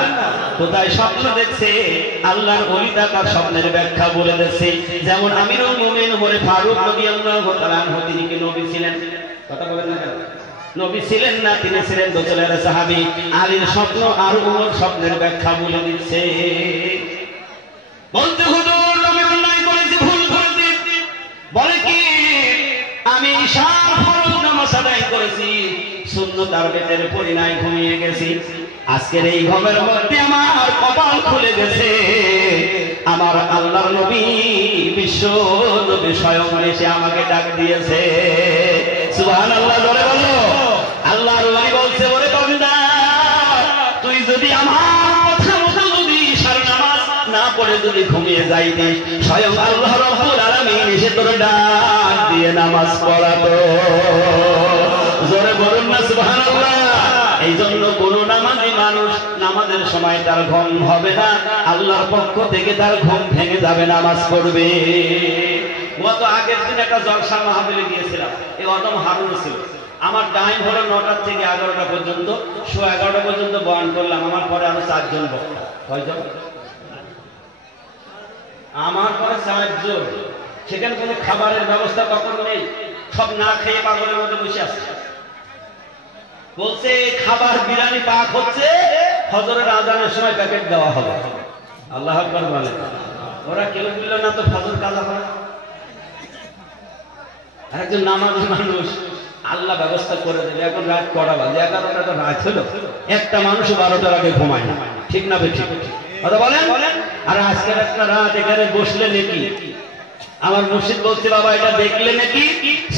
কোথায় স্বপ্ন দেখছে? আল্লাহর ওলি তার স্বপ্নের ব্যাখ্যা বলে দিয়েছে। যেমন আমিরুল মুমিনিন ওমর ফারুক রাদিয়াল্লাহু তাআলা আনহু, তিনি কি নবী ছিলেন? কথা বলেন না কেন? নবী ছিলেন না, তিনি ছিলেন দোচলের সাহাবী। আলীর স্বপ্ন আর ওমর স্বপ্নের ব্যাখ্যা বলে দিচ্ছে। বলতে হুজুর আমি অন্যায় করেছি, ভুল করেছি। বলে কি? আমি ঈশার ফরজ নামাজ আদায় করেছি, সুন্নত আর বেতের পড়ি নাই, ঘুমিয়ে গেছি। আজকের এই ঘুমের মধ্যে আমার কপাল খুলে গেছে। আমার আল্লাহর নবী বিশ্ব নবী স্বয়ং এসে আমাকে ডাক দিয়েছে। সুবহানাল্লাহ জোরে বলো। আল্লাহর ওলি বলছে, ওরে বান্দা, তুই যদি আমার কথা মতো যদি ঈশার নামাজ না পড়ে যদি ঘুমিয়ে যাইতিস, স্বয়ং আল্লাহ রাব্বুল আলামিন এসে তোর ডাক দিয়ে নামাজ পড়াতো। জোরে বলুন না সুবহানাল্লাহ। এই জন্য কোন নামাজি মানুষ নামাজের সময় তার ঘুম হবে না, আল্লাহর পক্ষ থেকে তার ঘুম ভেঙে যাবে, নামাজ পড়বে। গত আগের দিন একটা জলসা মাহফিলে গিয়েছিলাম, এই অদম হারুন ছিল। আমার টাইম হলো 9টা থেকে 11টা পর্যন্ত, 11:30 পর্যন্ত বয়ান করলাম। আমার পরে আরো 4 জন বক্তা। কয়জন? আমার পরে 4 জন। সেখানে কোনো খাবারের ব্যবস্থা কখন নেই, সব না খেয়ে পাগলের মধ্যে বসে আছে। বলছে খাবার বিরিয়ানি পাক হচ্ছে, ফজরের আজানের সময় প্যাকেট দেওয়া হবে। আল্লাহ আকবার বলে। ওরা কেউ বলল না তো ফজর কাজা হয়। একজন নামাজি মানুষ, আল্লাহ ব্যবস্থা করে দেবে। এখন রাত কটা বাজে? 11টা তো রাত হলো। একটা মানুষ 12টার আগে ঘুমায় না, ঠিক না বেঠিক? কথা বলেন। আর আজকের একটা রাত এখানে বসলে নাকি আমার মুর্শিদ বলছে, বাবা এটা দেখলে নাকি,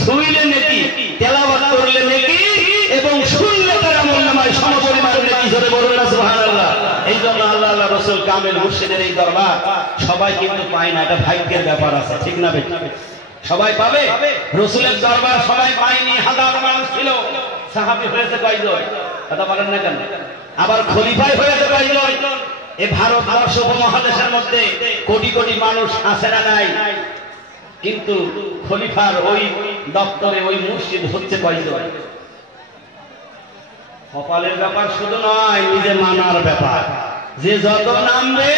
শুইলে নাকি, তেলাওয়াত করলে নাকি, এবং শুনলে তার আমলনামায় সমপরিমাণ নাকি। জোরে বলুন না সুবহানাল্লাহ। এই জন্য আল্লাহ আল্লাহ রাসূল কামেল মুর্শিদের এই দরবার সবাই কিন্তু পায় না, এটা ভাগ্যের ব্যাপার আছে, ঠিক না বেঠিক? সবাই পাবে? রাসূলের দরবার সবাই পায়নি, হাজার মানুষ ছিল। সাহাবী হয়েছে কয়জন? কথা বলেন না কেন? আবার খলিফাই হয়েছে কয়জন? এই ভারতবর্ষ উপমহাদেশের মধ্যে কোটি কোটি মানুষ আছে না নাই? কিন্তু খলিফার ওই দপ্তরে ওই মুর্শিদ হচ্ছে কয়জন? কপালের ব্যাপার শুধু নয়, নিজে মানার ব্যাপার। যে যত নামবে,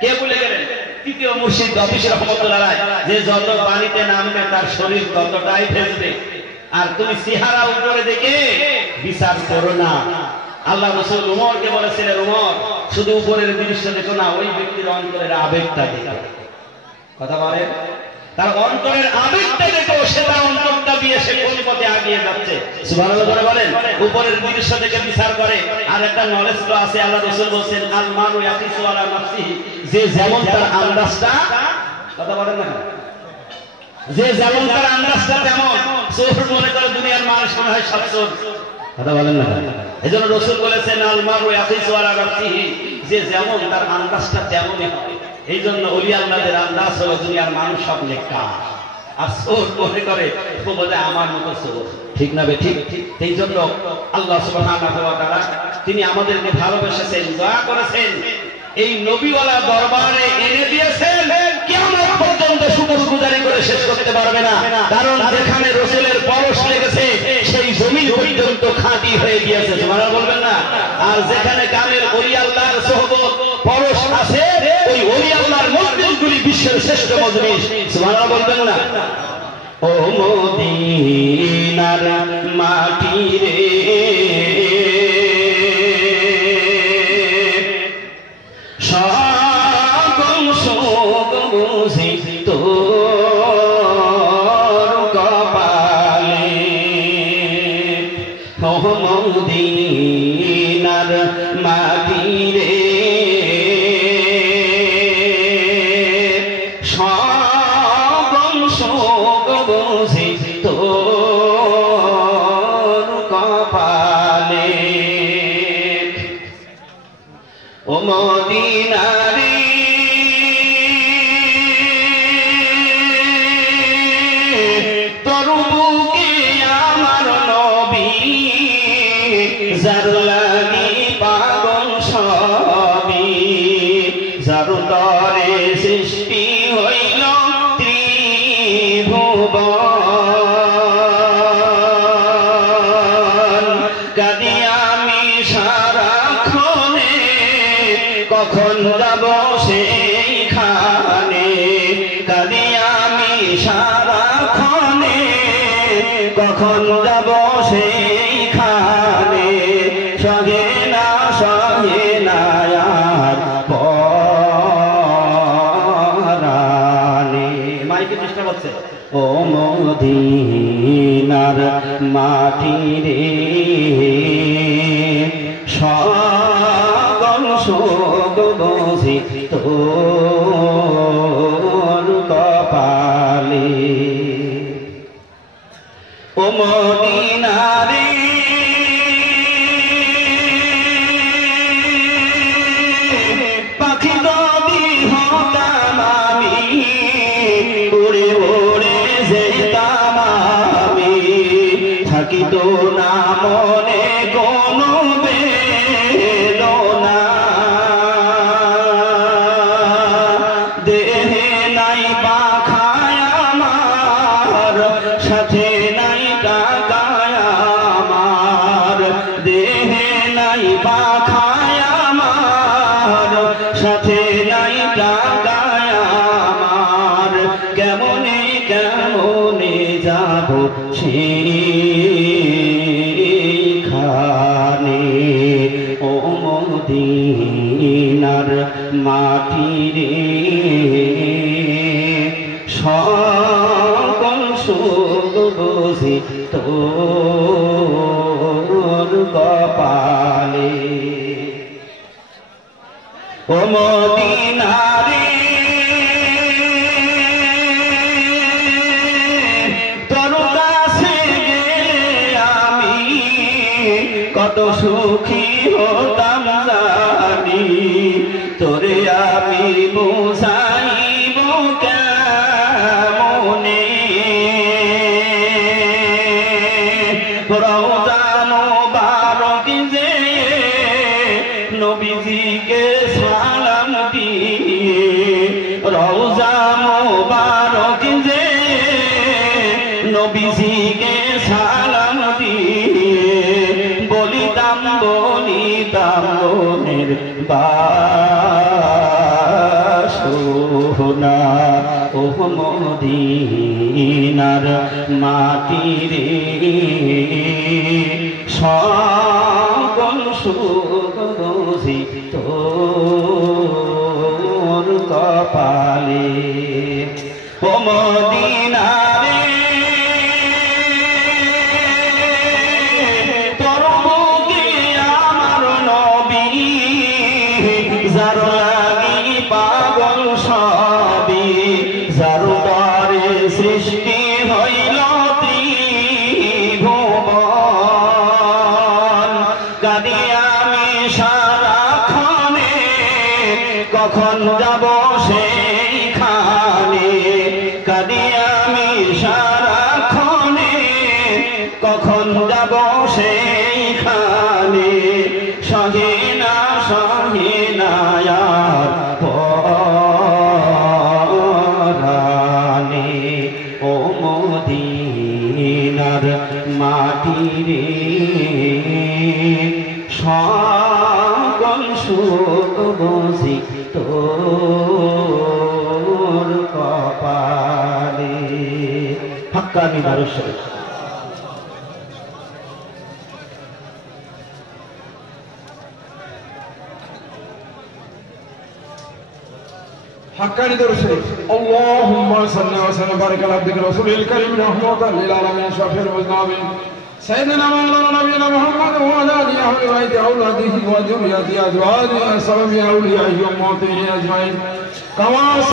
কে বলে গেলেন তৃতীয় মুর্শিদ অফিস রহমতুল্লাহ, যে যত পানিতে নামবে তার শরীর ততটাই ফেলবে। আর তুমি চেহারা উপরে দেখে বিচার করো না। আল্লাহ রাসূল উমরকে বলেছিলেন, উমর শুধু উপরের দৃশ্য দেখো না, ওই ব্যক্তির অন্তরের আবেগটা দেখো। কথা বলেন। তার অন্তরের আবেগটা দেখো, সে তার অন্তরটা দিয়ে সে কোন পথে এগিয়ে যাচ্ছে। সুবহানাল্লাহ করে বলেন। উপরের দৃশ্য দেখে বিচার করে। আর একটা নলেজ তো আছে, আল্লাহ রাসূল বলেন, আল মানু ইয়াকিসু আলা নাফসিহি, যে যেমন তার আন্দাজটা। কথা বলেন না, যে যেমন তার আন্দাজটা তেমন। চোর মনে করে দুনিয়ার মানুষ মনে হয় সব চোর। কথা বলেন না। এজন্য রাসূল বলেছেন, আল মানু ইয়াকিসু আলা নাফসিহি, যে যেমন তার আন্দাজটা তেমনই হবে। এই জন্য ওলি আল্লাহদের আন্দাজ হলো দুনিয়ার মানুষ সব লেখা, আর চোর মনে করে বলে আমার মতো চোর, ঠিক না বেঠিক? এই জন্য আল্লাহ সুবহানাহু ওয়া তাআলা তিনি আমাদেরকে ভালোবেসেছেন, দয়া করেছেন, এই নবীওয়ালা দরবারে এনে দিয়েছেন। কিয়ামত পর্যন্ত শুকরগুজারি করে শেষ করতে পারবে না। কারণ যেখানে রাসূলের পরশ লেগেছে সেই জমিন পর্যন্ত খাঁটি হয়ে গিয়েছে। সুবহানাল্লাহ বলবেন না? আর যেখানে কামেল ওলি আল্লাহর সোহবত পরশ আছে, ওই ওলি আল্লাহর মজলিসগুলি বিশ্বের শ্রেষ্ঠ মজলিস। সুবহানাল্লাহ বলবেন না? ও মদিনার মাটি রে, সকল শোক বুঝি তোর কপালে। ও মদিনার মাটি রে, সকল শোক বুঝি তোর কপালে। ও মদিনারে তোর বুকে আমার নবী, যার লাগি পাগল সবই, যার তরে সৃষ্টি হইল ত্রিভুবন। কাঁদি আমি সারাক্ষণে, কখন যাব সেইখানে। কাঁদি আমি সারাক্ষণে, কখন যাব সেইখানে। সহে না আর পরানে। মাইকে চেষ্টা করছে। ও মদিনার মাটি রে, সকল শোক বুঝি তোর কপালে। ও মদিনারে পাখি নবী হতাম আমি, উড়ে উড়ে যেতাম আমি, থাকিত না মনে কোনো মদিনার মাটি রে সকল সুখ বুঝি তোর কপালে ও মদিনা রে তোর কাছে গেলে আমি কত সুখী হতাম জানি তোরে আমি বুঝাইব কেমনে রওজা মোবারক যে নবীজিকে সালাম দিয়ে রওজা মোবারক যে নবীজিকে সালাম দিয়ে বলিতাম মনের বাসনা ও মদিনার মাটি রে সকল সুখ বুঝি তোর কপালে ও মদিনা রে তোর বুকে আমার নবী যার লাগি পাগল সবই যার দ্বারে সৃষ্টি হইল ত্রিভুবন কাঁদি আমি সারাক্ষণে কখন যাব সেইখানে কাঁদি আমি সারাক্ষণে কখন যাব সেইখানে সহে না পরানে ও মদিনার মাটি রে সকল সুখ বুঝি তোর কপালে হাক্কানি দরুদ حقاني درس اللهم صل وسلم وبارك على عبدك رسول الكريم رحمة للعالمين شفيع المذنبين سيدنا مولانا نبينا محمد وعلى آله وصحبه أولاده وذريته أزواجه وصحبه أوليائه وأمته أجمعين كما